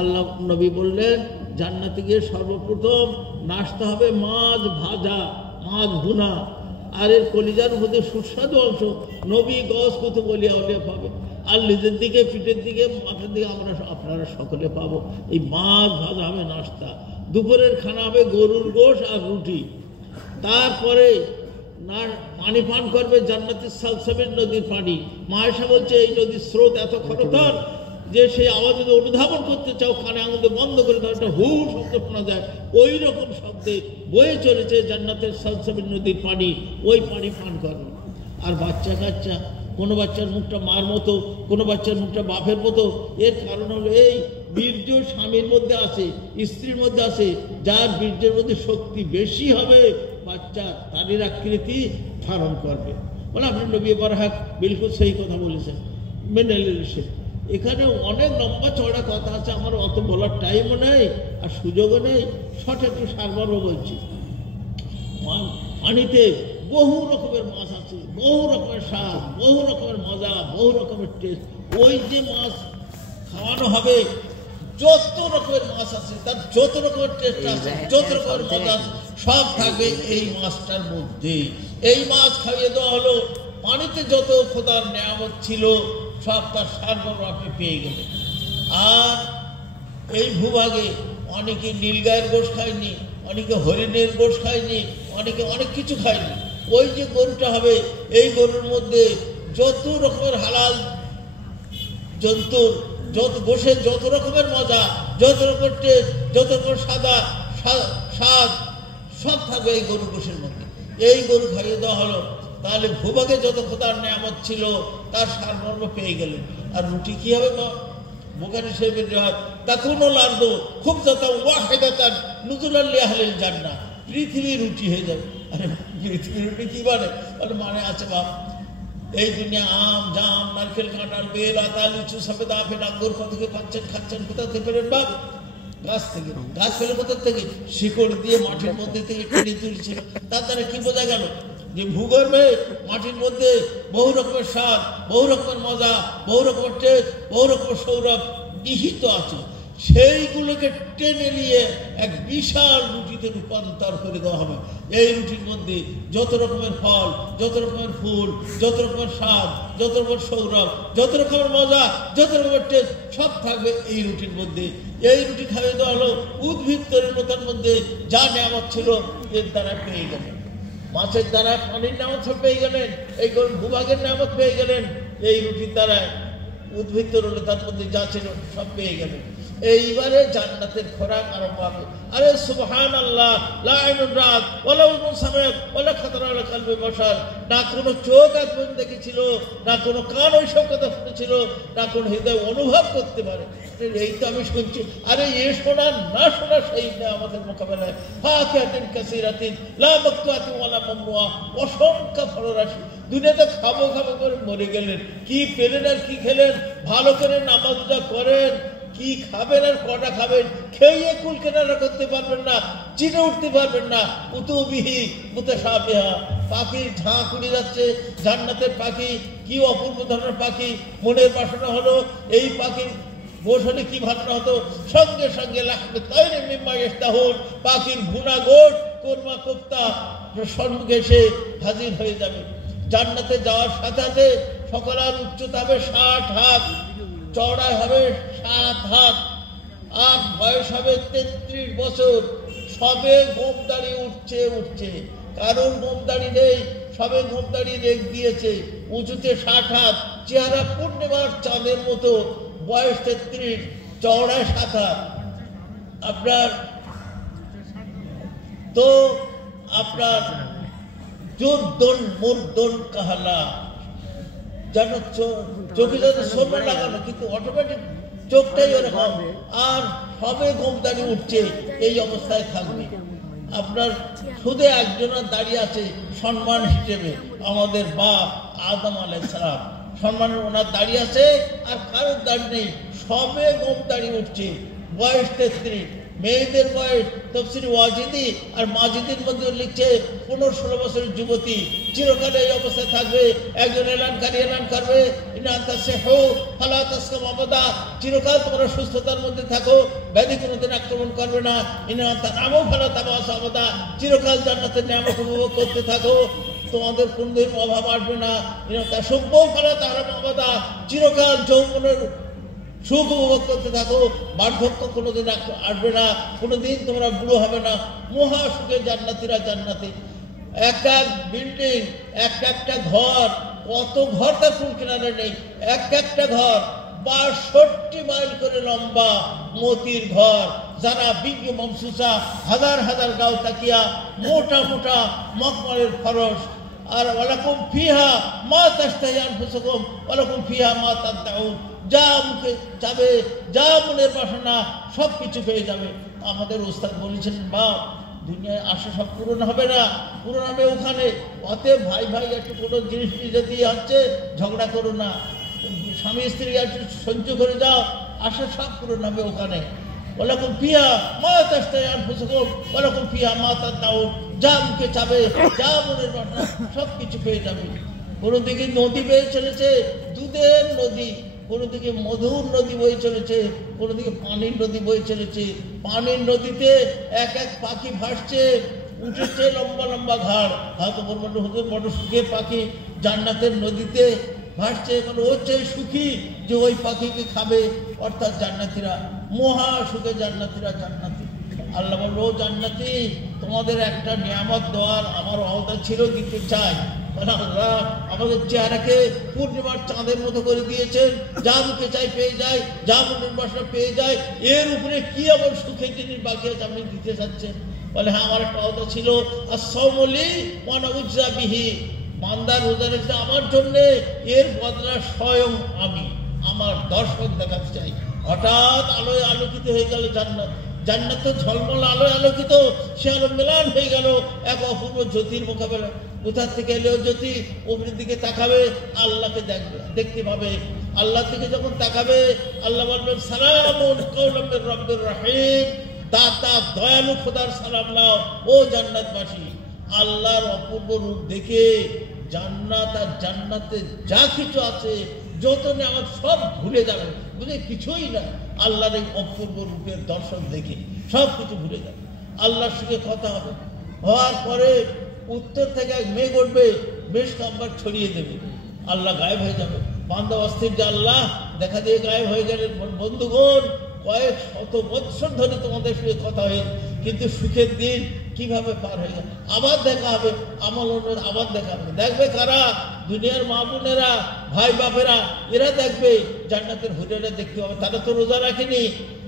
আল্লাহ নবী বললেন জান্নাতে গিয়ে সর্বপ্রথম নাস্তা হবে মাছ ভাজা, মাছ ভুনা, আর এর কলিজার মধ্যে সুস্বাদু অংশ নবী গস কুতুব বলিয়া উলিয়া পাবে, আর নিজের দিকে পিঠের দিকে মাথার দিকে আপনারা সকলে পাবো। এই মাছ ভাজা হবে নাস্তা। দুপুরের খানা হবে গরুর গোশ আর রুটি। তারপরে না পানি পান করবে জান্নাতের সালসাবিল নদীর পানি। মায়েশা বলছে এই নদীর স্রোত এত খরতর যে সেই আওয়াজ যদি অনুধাবন করতে চাও কানে আঙুল বন্ধ করে তাহলে একটা হু শব্দ শোনা যায়, ওই রকম শব্দে বয়ে চলেছে জান্নাতের সালসাবিল নদীর পানি। ওই পানি পান করবে। আর বাচ্চা কাচ্চা, কোনো বাচ্চার মুখটা মার মতো, কোনো বাচ্চার মুখটা বাপের মতো। এর কারণ হলো এই বীর্য স্বামীর মধ্যে আছে, স্ত্রীর মধ্যে আছে। যার বীর্যের মধ্যে শক্তি বেশি হবে বাচ্চা তাদের আকৃতি ধারণ করবে। বলে আপনি নবী বারহাক বিলকুল সেই কথা বলেছেন, মেনে নিলেন। এখানে অনেক লম্বা চড়া কথা আছে, আমার অত বলার টাইমও নেই আর সুযোগও নেই। শর্ট একটু সারবারও বলছি। পানিতে বহু রকমের মাছ আছে, বহু রকমের স্বাদ, বহু রকমের মজা, বহু রকমের টেস্ট। ওই যে মাছ খাওয়ানো হবে, যত রকমের মাছ আছে তার যত রকমের টেস্ট আছে, যত রকমের মজা আছে, সব থাকবে এই মাছটার মধ্যে। এই মাছ খাইয়ে দেওয়া হলো, পানিতে যত খোদার নেয়ামত ছিল সব তার সারবরাহ আপনি পেয়ে গেলেন। আর এই ভূভাগে অনেকে নীলগায়ের গোশ খায়নি, অনেকে হরিণের গোশ খায়নি, অনেকে অনেক কিছু খায়নি। ওই যে গরুটা হবে, এই গরুর মধ্যে যত রকমের হালাল জন্তুর যত গোশের যত রকমের মজা, যত রকমের টেস্ট, যত রকমের সাদা স্বাদ সব থাকবে এই গরু গোশের মধ্যে। এই গরু খাইয়ে দেওয়া হলো, তাহলে ভূভাগে যত খোদার নেয়ামত ছিল তার সারমর্ম পেয়ে গেলেন। আর রুটি কি হবে? বুখারী শরীফের রিওয়ায়াত, তাকুনুল আরদু খুবজাতান ওয়াহিদাতান নুজুলান লিআহলিল জান্নাহ। পৃথিবী রুটি হয়ে যাবে। আরে পৃথিবী রুটি কি মানে আছে বাপ। এই দুনিয়া আম, জাম, নারকেল, কাঁঠাল, বেল, আতা, লিচু, সফেদা, আপেল, আঙ্গুর কত থেকে পাচ্ছেন, খাচ্ছেন, কোথা থেকে পেলেন বাপ? গাছ থেকে। গাছ পেলে কোথা থেকে? শিকড় দিয়ে মাটির মধ্যে থেকে টেনে তুলছে। তার দ্বারা কি বোঝা গেল? যে ভূগর্ভে মাটির মধ্যে বহু রকমের স্বাদ, বহু রকমের মজা, বহু রকমের টেস্ট, বহু রকমের সৌরভ নিহিত আছে। সেইগুলোকে টেনে নিয়ে এক বিশাল রুটিতে রূপান্তর করে দেওয়া হবে। এই রুটির মধ্যে যত রকমের ফল, যত রকমের ফুল, যত রকমের স্বাদ, যত রকমের সৌরভ, যত রকমের মজা, যত রকমের টেস্ট সব থাকবে এই রুটির মধ্যে। এই রুটি খাইয়ে দেওয়া হলো উদ্ভিদ তরুণতার মধ্যে যা নেয়ামত ছিল এর দ্বারা পেয়ে গেলেন। মাছের দ্বারা পানির নামত পেয়ে গেলেন, এই ভূভাগের নামত পেয়ে গেলেন। এই রুটির দ্বারা উদ্ভিদ তরুণতার মধ্যে যা ছিল সব পেয়ে গেলেন। এইবারে জান্নাতের খোরাক আরম্ভ হবে। আরে সুবহানাল্লাহ, লা আইনুন রাত ওয়ালা উযুন সামাত ওয়ালা খাতারা আলা কলবি বাশার। না কোনো চোখ আজ পর্যন্ত দেখেছিল, না কোনো কান ওইসব কথা শুনেছিল, না কোনো হৃদয় অনুভব করতে পারে। এই তো আমি শুনছি। আরে এ শোনা না শোনা সেই না আমাদের মোকাবেলায়। ফাকিহাতিন কাসীরাতিন লা মাকতুআতিন ওয়ালা মামনুআ। অসংখ্য ফলরাশি। দুনিয়াতে খাবো খাবো করে মরে গেলেন, কি পেলেন আর কি খেলেন? ভালো করে নামাজ রোজা করেন, কি খাবেন আর কটা খাবেন খেয়ে কুল কেনারা করতে পারবেন না, চিনে উঠতে পারবেন না। উতুবিহি মুতাশাবিহা। পাখির ঝাঁক উড়ে যাচ্ছে, জান্নাতের পাখি কি অপূর্ব ধরনের পাখি। মনের বাসনা হলো এই পাখির গোশ হলে কি ভাবনা হতো, সঙ্গে সঙ্গে লাহমে তাইরিন মিম্মা ইয়াশতাহুন। পাখির ভুনা গোশ, কোরমা কোফতা সম্মুখে এসে হাজির হয়ে যাবে। জান্নাতে যাওয়ার সাথে সাথে সকলের উচ্চতা হবে 60 হাত, চওড়ায় হবে 7 হাত, আর বয়স হবে 33 বছর। সবে গোমদাড়ি উঠছে, কারণ গোমদাড়ি নেই, সবে গোমদাড়ি রেখ দিয়েছে। উঁচুতে 60 হাত, চেহারা পূর্ণিমার চাঁদের মতো, বয়স 33, চওড়ায় 7 হাত। আপনার তো আপনার জোরদন মুরদন কাহালা, যেন চোখে যেন সোনা লাগানো, কিন্তু অটোমেটিক চোখটাই ওরকম। আর সবে গোমদাড়ি উঠছে, এই অবস্থায় থাকবে। আপনার শুধু একজনের দাঁড়িয়ে আছে সম্মান হিসেবে, আমাদের বাপ আদম আলাইহিস সালাম। সম্মানের ওনার দাঁড়িয়ে আছে, আর কারোর দাঁড়িয়ে নেই। সবে গোমদাড়ি উঠছে, বয়স 33, মেয়েদের বয়স তফসির ওয়াজিদি আর মাজিদির মধ্যে লিখছে 15-16 বছরের যুবতী চিরকাল এই অবস্থায় থাকবে। একজন এলানকারী এলান করবে চিরকাল তোমরা সুস্থতার মধ্যে থাকো, ব্যাধি কোনোদিন আক্রমণ করবে না। নামও ভালো তাবাদা, চিরকাল জান্নাতের নিয়ামত উপভোগ করতে থাকো, তোমাদের কোনদিন অভাব আসবে না। তার সভ্য ভালো তাহারা মাবাদা, চিরকাল যৌবনের সুখ উপভোগ করতে থাকো, বার্ধক্য কোনোদিন আসবে না, কোনোদিন তোমরা বুড়ো হবে না। মহা সুখে জান্নাতিরা জান্নাতি। একটা বিল্ডিং, একটা ঘর, কত ঘর তার ফুল কিনারে নেই, একটা ঘর ৬২ মাইল করে লম্বা মতির ঘর, যারা বিজ্ঞ মমসুসা, হাজার হাজার গাও তাকিয়া, মোটা মোটা মখমলের ফরস। আর ওয়ালাকুম ফিহা মা তাশতাহি আনফুসুকুম ওয়ালাকুম ফিহা মা তাদউন, যা মুখে যাবে, যা মনের বাসনা সব কিছু পেয়ে যাবে। আমাদের ওস্তাদ বলেছেন, বা দুনিয়ায় আশা সব পূরণ হবে না, পূরণ হবে ওখানে। অতএব ভাই ভাই একটু কোনো জিনিস নিজে দিয়ে হচ্ছে, ঝগড়া করো না, স্বামী স্ত্রী একটু সহ্য করে যাও, আশা সব পূরণ হবে ওখানে। ওয়ালাকুম ফিহা মা তাশতাহি আনফুসুকুম ওয়ালাকুম ফিহা মা তাদউন, যা মুখে চাবে, যা মনের বাসনা সব কিছু পেয়ে যাবে। কোনো দিকে নদী বেয়ে চলেছে, দুধের নদী, কোনো দিকে মধুর নদী বয়ে চলেছে, কোনো দিকে পানির নদী বয়ে চলেছে। পানির নদীতে এক এক পাখি ভাসছে, উঠেছে লম্বা লম্বা ঘাড়, হয়তো বলবেন হুজুর বড় সুখের পাখি, জান্নাতের নদীতে ভাসছে। এখন হচ্ছে সুখী যে ওই পাখিকে খাবে, অর্থাৎ জান্নাতিরা মহা সুখে জান্নাতিরা জান্নাতি। আল্লাহ বলল, জান্নাতি তোমাদের একটা নিয়ামত দেওয়ার আমার ওয়াদা ছিল, দিতে চাই। আল্লাহ আমাদের চেহারাকে পূর্ণিমার চাঁদের মতো করে দিয়েছেন, যা মুখে চাই পেয়ে যায়, যা মনের বাসনা পেয়ে যায়, এর উপরে কি এমন সুখের জিনিস বাকি আছে আপনি দিতে চাচ্ছেন? বলে, হ্যাঁ আমার একটা কথা ছিল, আসসাউমুলি ওয়া নাউজা বিহি, বান্দার রোজা রেখেছে আমার জন্যে, এর বদলা স্বয়ং আমি আমার দর্শক দেখাতে চাই। হঠাৎ আলোয় আলোকিত হয়ে গেল জান্নাত, জান্নাত তো ঝলমল আলোয় আলোকিত, সে আলো মেলান হয়ে গেল এক অপূর্ব জ্যোতির মোকাবেলা। কোথার থেকে এলেও জ্যোতি, উপরের দিকে তাকাবে, আল্লাহকে দেখবে, দেখতে পাবে। আল্লাহ থেকে যখন তাকাবে, আল্লাহ বলবেন, সালামুন কাওলাম মির রাব্বির রহিম, দাতা দয়ালু খোদার সালাম নাও ও জান্নাতবাসী। আল্লাহর অপূর্ব রূপ দেখে জান্নাত আর জান্নাতে যা কিছু আছে, যত নেয়ামত সব ভুলে যাবে, বুঝে কিছুই না। আল্লাহর এই অপূর্ব রূপের দর্শন দেখে সব কিছু ভুলে যাবে। আল্লাহর সঙ্গে কথা হবে, হওয়ার পরে উত্তর থেকে এক মেঘ উঠবে, বেশ কাম্বার ছড়িয়ে দেবে, আল্লাহ গায়েব হয়ে যাবে। বান্দা অস্থির যে আল্লাহ দেখা দিয়ে গায়েব হয়ে গেলেন। বন্ধুগণ, কয়েক শত বৎসর ধরে তোমাদের সঙ্গে কথা হয়ে, কিন্তু সুখের দিন কিভাবে পার হয়ে গেল। আবার দেখা হবে, আমল আবার দেখা হবে। দেখবে কারা? দুনিয়ার মা বোনেরা, ভাই বাপেরা, এরা দেখবে। জান্নাতের হুজুরেরা দেখতে হবে, তারা তো রোজা রাখেনি,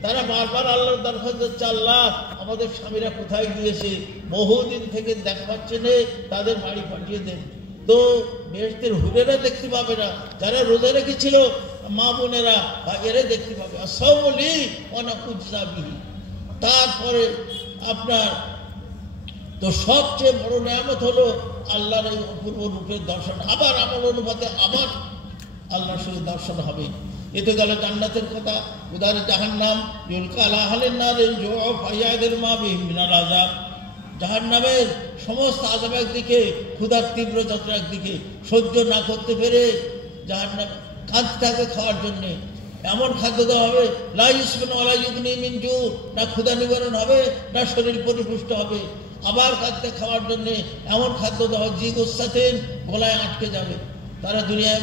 তারা বারবার আল্লাহর দরখাস্ত করছে, আল্লাহ আমাদের স্বামীরা কোথায় গিয়েছে, বহুদিন থেকে দেখা পাচ্ছে না, তাদের বাড়ি পাঠিয়ে দেন। তো বেহেশতের হুজুরেরা দেখতে পাবে না, যারা রোজা রেখেছিল মা বোনেরা, এরা দেখতে পাবে। আসসাউমুলি ওয়া নাউজা বিহি। তারপরে আপনার তো সবচেয়ে বড় নিয়ামত হলো আল্লাহর এই অপূর্ব রূপের দর্শন। আবার আমল অনুপাতে আবার আল্লাহর সঙ্গে দর্শন হবে। এতে গেল জান্নাতের কথা। উদারে জাহান্নাম ইউলকা আলা আহলিন নারিল জুউ ফায়াদিল মা বিহিম মিনাল আযাব, জাহান্নামের সমস্ত আযাব একদিকে, ক্ষুধার তীব্র যাত্রা একদিকে, সহ্য না করতে পেরে জাহান্নাম কাঁদতে থাকে খাওয়ার জন্যে। এমন খাদ্য দেওয়া হবে, লা ইউসমিনু ওয়া লা ইউগনি মিন জু, না ক্ষুধা নিবারণ হবে, না শরীর পরিপুষ্ট হবে। আবার কাঁদতে খাওয়ার জন্যে এমন খাদ্য দেওয়া, জি গোসাতেন গলায় আটকে যাবে। তারা দুনিয়ায়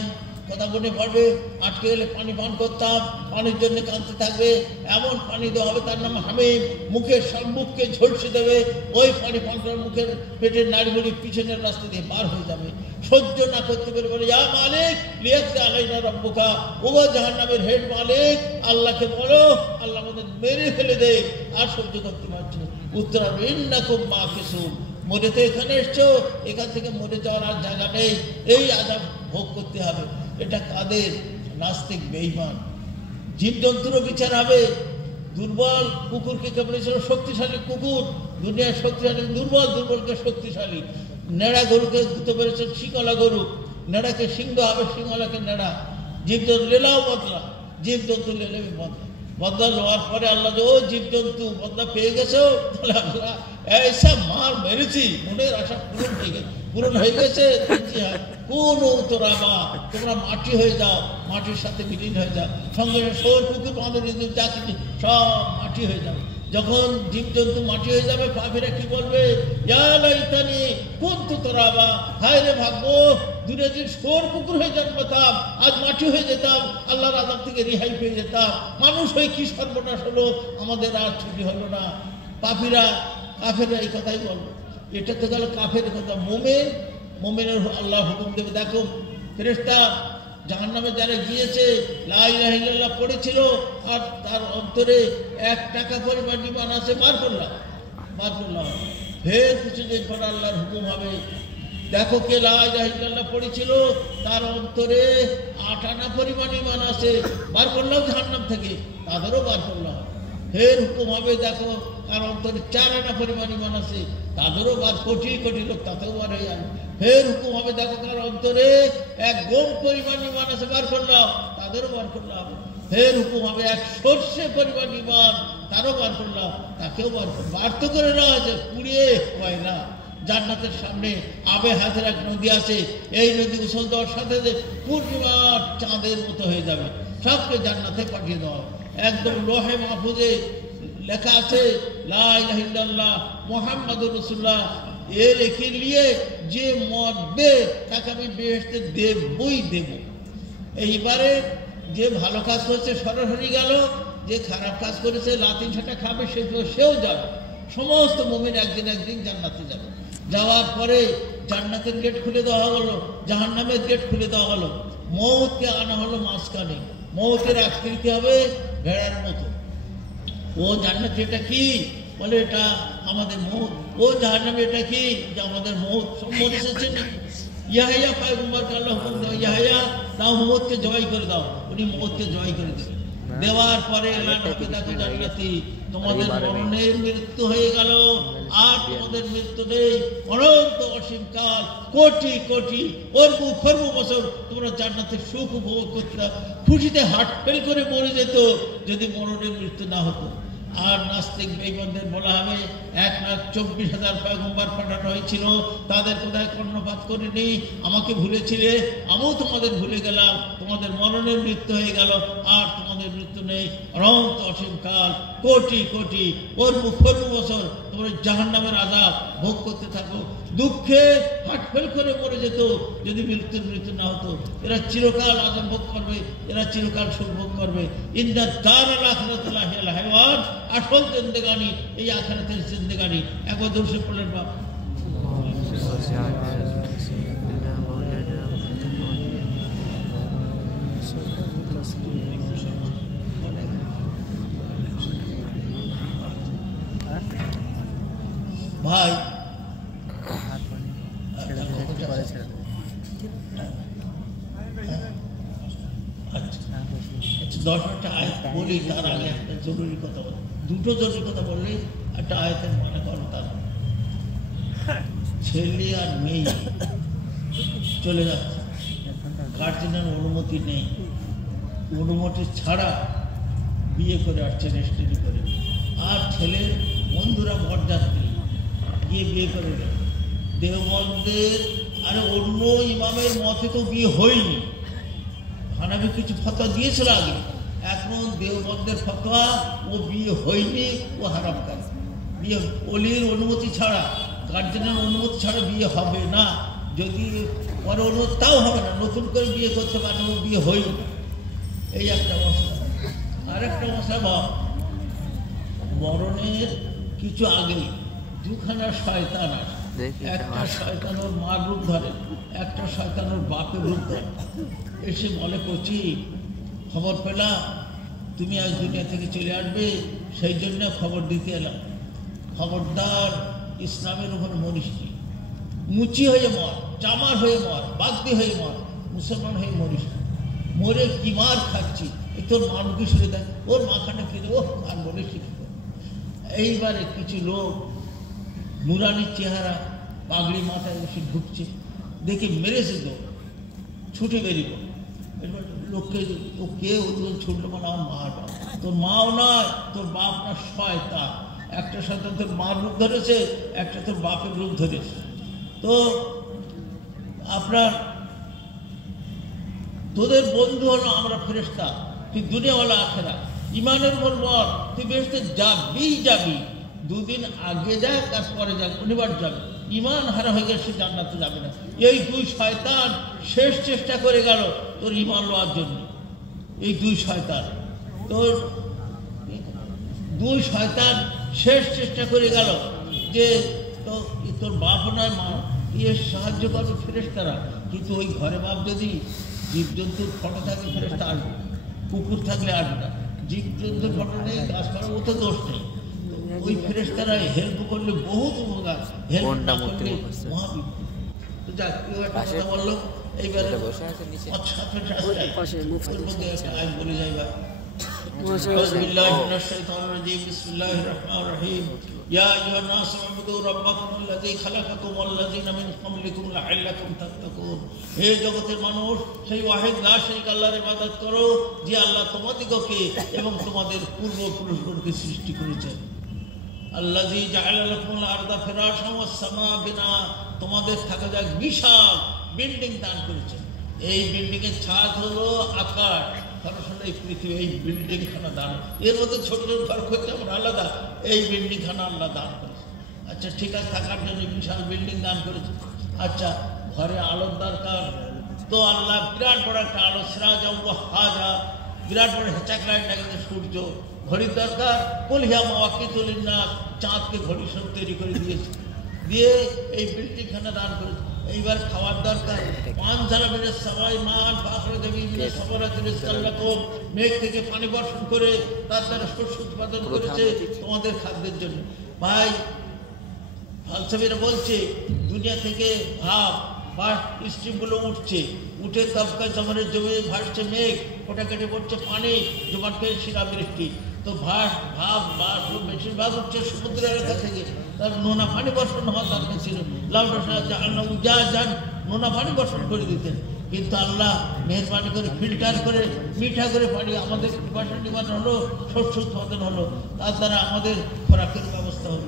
কথা মনে পড়বে, আটকে গেলে পানি পান করতাম, পানির জন্য কাঁদতে থাকবে। এমন পানি দেওয়া হবে, তার নাম হামিম, মুখের মুখকে ঝলসে দেবে। ওই পানি পান করে মুখের পেটের নাড়িগুলি পিছনের রাস্তা দিয়ে পার হয়ে যাবে। সহ্য না করতে পেরে বলে, ইয়া মালিক লিয়াকসি আলাইনা রাব্বুকা, ও জাহান্নামের হেড মালিক, আল্লাহকে বলো আল্লাহ আমাদের মেরে ফেলে দে, আর সহ্য করতে পারছি না। উত্তর হবে, ইন্নাকুম মাকিসুন, মরে তো এখানে এসছো, এখান থেকে মরে যাওয়ার আর জায়গা নেই, এই আযাব ভোগ করতে হবে। এটা কাদের? নাস্তিক বেঈমান। জীবজন্তুরও বিচার হবে। দুর্বল কুকুরকে কে বলেছিল শক্তিশালী কুকুর, দুনিয়ার শক্তিশালী দুর্বল, দুর্বলকে শক্তিশালী। নেড়া গরুকে ধুতে পেরেছেন শিঙলা গরু, নেড়াকে সিংহ হবে, সিংহলাকে নেড়া। জীবজন্তু লেলাও বদলা, জীবজন্তু লেলেও বদলা। বদলা নেওয়ার পরে আল্লাহ ও জীবজন্তু বদলা পেয়ে গেছো, তাহলে আল্লাহ এইসা মার মেরেছি, মনের আশা পূরণ হয়ে গেছে। কোন তোরাবা, তোমরা মাটি হয়ে যাও, মাটির সাথে বিলীন হয়ে যাও, সঙ্গে শোর পুকুর বাঁধন যা কিছু সব মাটি হয়ে যাবে। যখন জীবজন্তু মাটি হয়ে যাবে, পাখিরা কি বলবে? ইতানি কোন তোরাবা, হায় রে ভাগ্য, দূরে দিন শোর পুকুর হয়ে জন্মতাম, আজ মাটি হয়ে যেতাম, আল্লাহর আযাব থেকে রেহাই পেয়ে যেতাম। মানুষ হয়ে কি সর্বনাশ হলো, আমাদের আর ছুটি হলো না। কাফেররা এই কথাই বলবে। এটা তো গেল কাফের কথা। মোমেনের আল্লাহ হুকুম দেবে। দেখো ফেরেশতা জাহান্নামে যারা গিয়েছে, লা ইলাহা ইল্লাল্লাহ পড়েছিল, আর তার অন্তরে 1 টাকা পরিমাণ ঈমান আছে, বার করলাম। ফের কিছুদিন পর আল্লাহর হুকুম হবে, দেখো কে লা ইলাহা ইল্লাল্লাহ পড়েছিল, তার অন্তরে 8 আনা পরিমাণ ঈমান আছে, বার করলাম জাহান্নাম থেকে, তাদেরও বার করলাম। ফের হুকুম হবে, দেখো কার অন্তরে 4 আনা পরিমাণ ঈমান আছে, তাদেরও বার, কোটি কোটি লোক তাতেও বার হয়ে যাবে। ফের হুকুম হবে, দেখো কার অন্তরে 1 গম পরিমাণ ঈমান আছে, বার করলাম, তাদেরও বার করলাম। ফের হুকুম হবে 1 সর্ষে পরিমাণ ঈমান, তারও বার করলাম, তাকেও বার তো করে নেওয়া হয়েছে, পুড়িয়ে হয় না। জান্নাতের সামনে আবে হাতের এক নদী আছে, এই নদী গোসল দেওয়ার সাথে পূর্ণিমার চাঁদের মতো হয়ে যাবে, সবকে জান্নাতে পাঠিয়ে দেওয়া। একদম লোহে মাহফুজে লেখা আছে লা ইলাহা ইল্লাল্লাহ মুহাম্মাদুর রাসূলুল্লাহ, এ লেখে নিয়ে যে মরবে তাকে আমি বেহেশতে দেবই দেব। এইবারে যে ভালো কাজ করেছে সরাসরি গেল, যে খারাপ কাজ করেছে লাতিন সেটা খাবে, সেও যাবে। সমস্ত মুমিন একদিন জান্নাতে যাবে। যাওয়ার পরে জান্নাতের গেট খুলে দেওয়া হলো, জাহান্নামের গেট খুলে দেওয়া হলো। মৌতকে আনা হলো মাঝখানে। মৌতের আকৃতি হবে ভেড়ার মতো। ও জান্নাতে এটা কি? বলে এটা আমাদের মৌত। ও জাহান্নামে এটা কি? যে আমাদের মৌত। সব মৌত এসেছে। ইয়াহিয়া পয়গম্বরকে আল্লাহ হুকুম দাও, ইয়াহিয়া দাও মৌতকে জয় করে দাও। উনি মৌতকে জয় করে দেবেন। দেওয়ার পরে দেখো জান্নাতি, তোমাদের মরণের মৃত্যু হয়ে গেল, আর তোমাদের মৃত্যু নেই, অনন্ত অসীমকাল, কোটি কোটি অর্বু বছর তোমরা জান্নাতের সুখ উপভোগ করতে, খুশিতে হার্ট ফেল করে মরে যেত যদি মরণের মৃত্যু না হতো। আর নাস্তিক বেঈমানদের বলা হবে 1,24,000 পয়গম্বর পাঠানো হয়েছিল, তাদের কোথায় কর্ণপাত করিনি, আমাকে ভুলেছিলে, আমিও তোমাদের ভুলে গেলাম, তোমাদের মরণের মৃত্যু হয়ে গেল, আর তোমাদের মৃত্যু নেই, অনন্ত অসীমকাল, কোটি কোটি অর্বু বছর তোমরা জাহান্নামের আযাব ভোগ করতে থাকো। দুঃখে হাটফেল করে মরে যেত যদি মৃত্যু না হতো। এরা চিরকাল আযাব ভোগ করবে, এরা চিরকাল সুখ ভোগ করবে। ইন্নাদ দারাল আখিরাতুল হিয়াল হায়াওয়ান, আসল জিন্দেগানি এই আখিরাতের জিন্দেগানি। একবার দর্শক পড়লেন বাপ। ভাই দশটা আয়াত বলি, তার আগে একটা জরুরি কথা বলি। দুটো জরুরি কথা বললে একটা আয়াতের মানে করো। তার ছেলে আর মেয়ে চলে যাচ্ছে, গার্জেনের অনুমতি নেই, অনুমতি ছাড়া বিয়ে করে আসছে রেজিস্ট্রি করে। আর ছেলের বন্ধুরা বরযাত্রী গিয়ে বিয়ে করে গেল। দেওবন্দের আরে অন্য ইমামের মতে তো বিয়ে হয়নি, হানাফি কিছু ফতোয়া দিয়েছিল আগে, এখন দেওবন্দের ফতোয়া ও বিয়ে হয়নি, ও হারাম কাজ। বিয়ে অলির অনুমতি ছাড়া, গার্জেনের অনুমতি ছাড়া বিয়ে হবে না। যদি পরে অনুমতি তাও হবে না, নতুন করে বিয়ে করতে পারে, ও বিয়ে হয়নি। এই একটা মশলা। আরেকটা মশলা ভাব, মরণের কিছু আগে দুখানা শয়তান আসে। একটা শয়তান ওর মার রূপ ধরে, একটা শয়তান ওর বাপের রূপ ধরে। এসে বলে কচি, খবর পেলাম তুমি আজ দুনিয়া থেকে চলে আসবে, সেই জন্য খবর দিতে এলাম। খবরদার ইসলামের উপর মরিস নি, মুচি হয়ে মর, চামার হয়ে মর, বাগদি হয়ে মর, মুসলমান হয়ে মরিস না। মরে কি মার খাচ্ছি, এই তোর মা মুখে শুনে দেয়, ওর মাখানে ফিরে ও আর বলে শিখে। এইবারে কিছু লোক নুরানির চেহারা, পাগড়ি মাথায় বসে ঢুকছে, দেখে মেরেছে তো ছুটে বেরিয়ে লোককে ও কে ছুটলো মানে আমার মাটা, তোর মাও নয়, তোর বাপ না শয়তান। একটা শয়তান তোর মার রূপ ধরেছে, একটা তোর বাপের রূপ ধরেছে। তো আপনার তোদের বন্ধু হলো আমরা ফেরেশতা, তুই দুনিয়াওয়ালা আখেরা। ইমানের উপর বল, তুই বেহেশতে যাবি, দুদিন আগে যাক আর পরে যাক, অনিবার্য যাবে। ইমান হারা হয়ে গেলে সে জান্নাতে যাবে না। এই দুই শয়তান শেষ চেষ্টা করে গেল তোর ইমান লওয়ার জন্য। এই দুই শয়তান শেষ চেষ্টা করে গেল যে তোর বাপ নয় মা, এর সাহায্য করবে ফেরেশতারা। কিন্তু ওই ঘরে বাপ যদি জীবজন্তুর ফটো থাকে ফেরেশতা আসবে, কুকুর থাকলে আসবে না। জীবজন্তুর ফটো নেই, গাছপালা, ও তো দোষ নেই। ওই ফেরেশতারা হেল্প করলে বহুত উপকার, হেল্প না করলে মহাবিপদ। তো যাক, কেউ একটা কথা বললো, এইবারে বলে যাইবা। أعوذ بالله من الشيطان الرجيم بسم الله الرحمن الرحيم يا أيها الناس اعبدوا ربكم الذي خلقكم والذين من قبلكم لعلكم تتقون। হে জগতের মানুষ, সেই ওয়াহিদ লা শারীকা আল্লাহর ইবাদত করো, যে আল্লাহ তোমাদিগকে এবং তোমাদের পূর্বপুরুষগণকে সৃষ্টি করেছেন। আল্লাযী জাআলা লাকুমুল আরদা ফিরাশান ওয়াস সামাআ বিনা, তোমাদের থাকা যায় বিশাল বিল্ডিং দান করেছেন। এই বিল্ডিং এর ছাদ হলো আকাশ, এই পৃথিবী, এই বিল্ডিং খানা দান। এর মধ্যে ছোট ছোট ঘর করতে আমরা আলাদা, এই বিল্ডিং খানা আল্লাহ দান করেছে। আচ্ছা ঠিক আছে, থাকার জন্য বিশাল বিল্ডিং দান করেছে। আচ্ছা ঘরে আলোর দরকার, তো আল্লাহ বিরাট বড় একটা আলো, সিরাজা ওয়াহাজা, বিরাট বড় হেচাক লাইট লাগিয়ে সূর্য। ঘড়ির দরকার, কুলহিয়া মাওয়াকিতুল লিন্নাস, চাঁদকে ঘড়ি সব তৈরি করে দিয়েছে, দিয়ে এই বিল্ডিং খানা দান করেছে। এইবার খাওয়ার দরকার, মেঘ থেকে পানি বর্ষণ করে তার দ্বারা শস্য উৎপাদন করেছে তোমাদের খাদ্যের জন্য। ভাই ফালসাফিরা বলছে দুনিয়া থেকে ভাব বা স্ট্রিমগুলো উঠছে, উঠে তবকা জমানের জমি ভাসছে মেঘ, ওটা কেটে পড়ছে পানি, জমাট খেয়ে শিলা বৃষ্টি। তো ভাব বেশিরভাগ উঠছে সমুদ্র এলাকা থেকে, তার নোনা পানি বর্ষণ হওয়া দরকার ছিল। নোনা পানি বর্ষণ করে দিতেন, কিন্তু আল্লাহ মেহরবানি করে ফিল্টার করে মিঠা করে পানি আমাদের নিবারণ হলো, শস্য উৎপাদন হলো, তার দ্বারা আমাদের খোরাকের ব্যবস্থা হলো।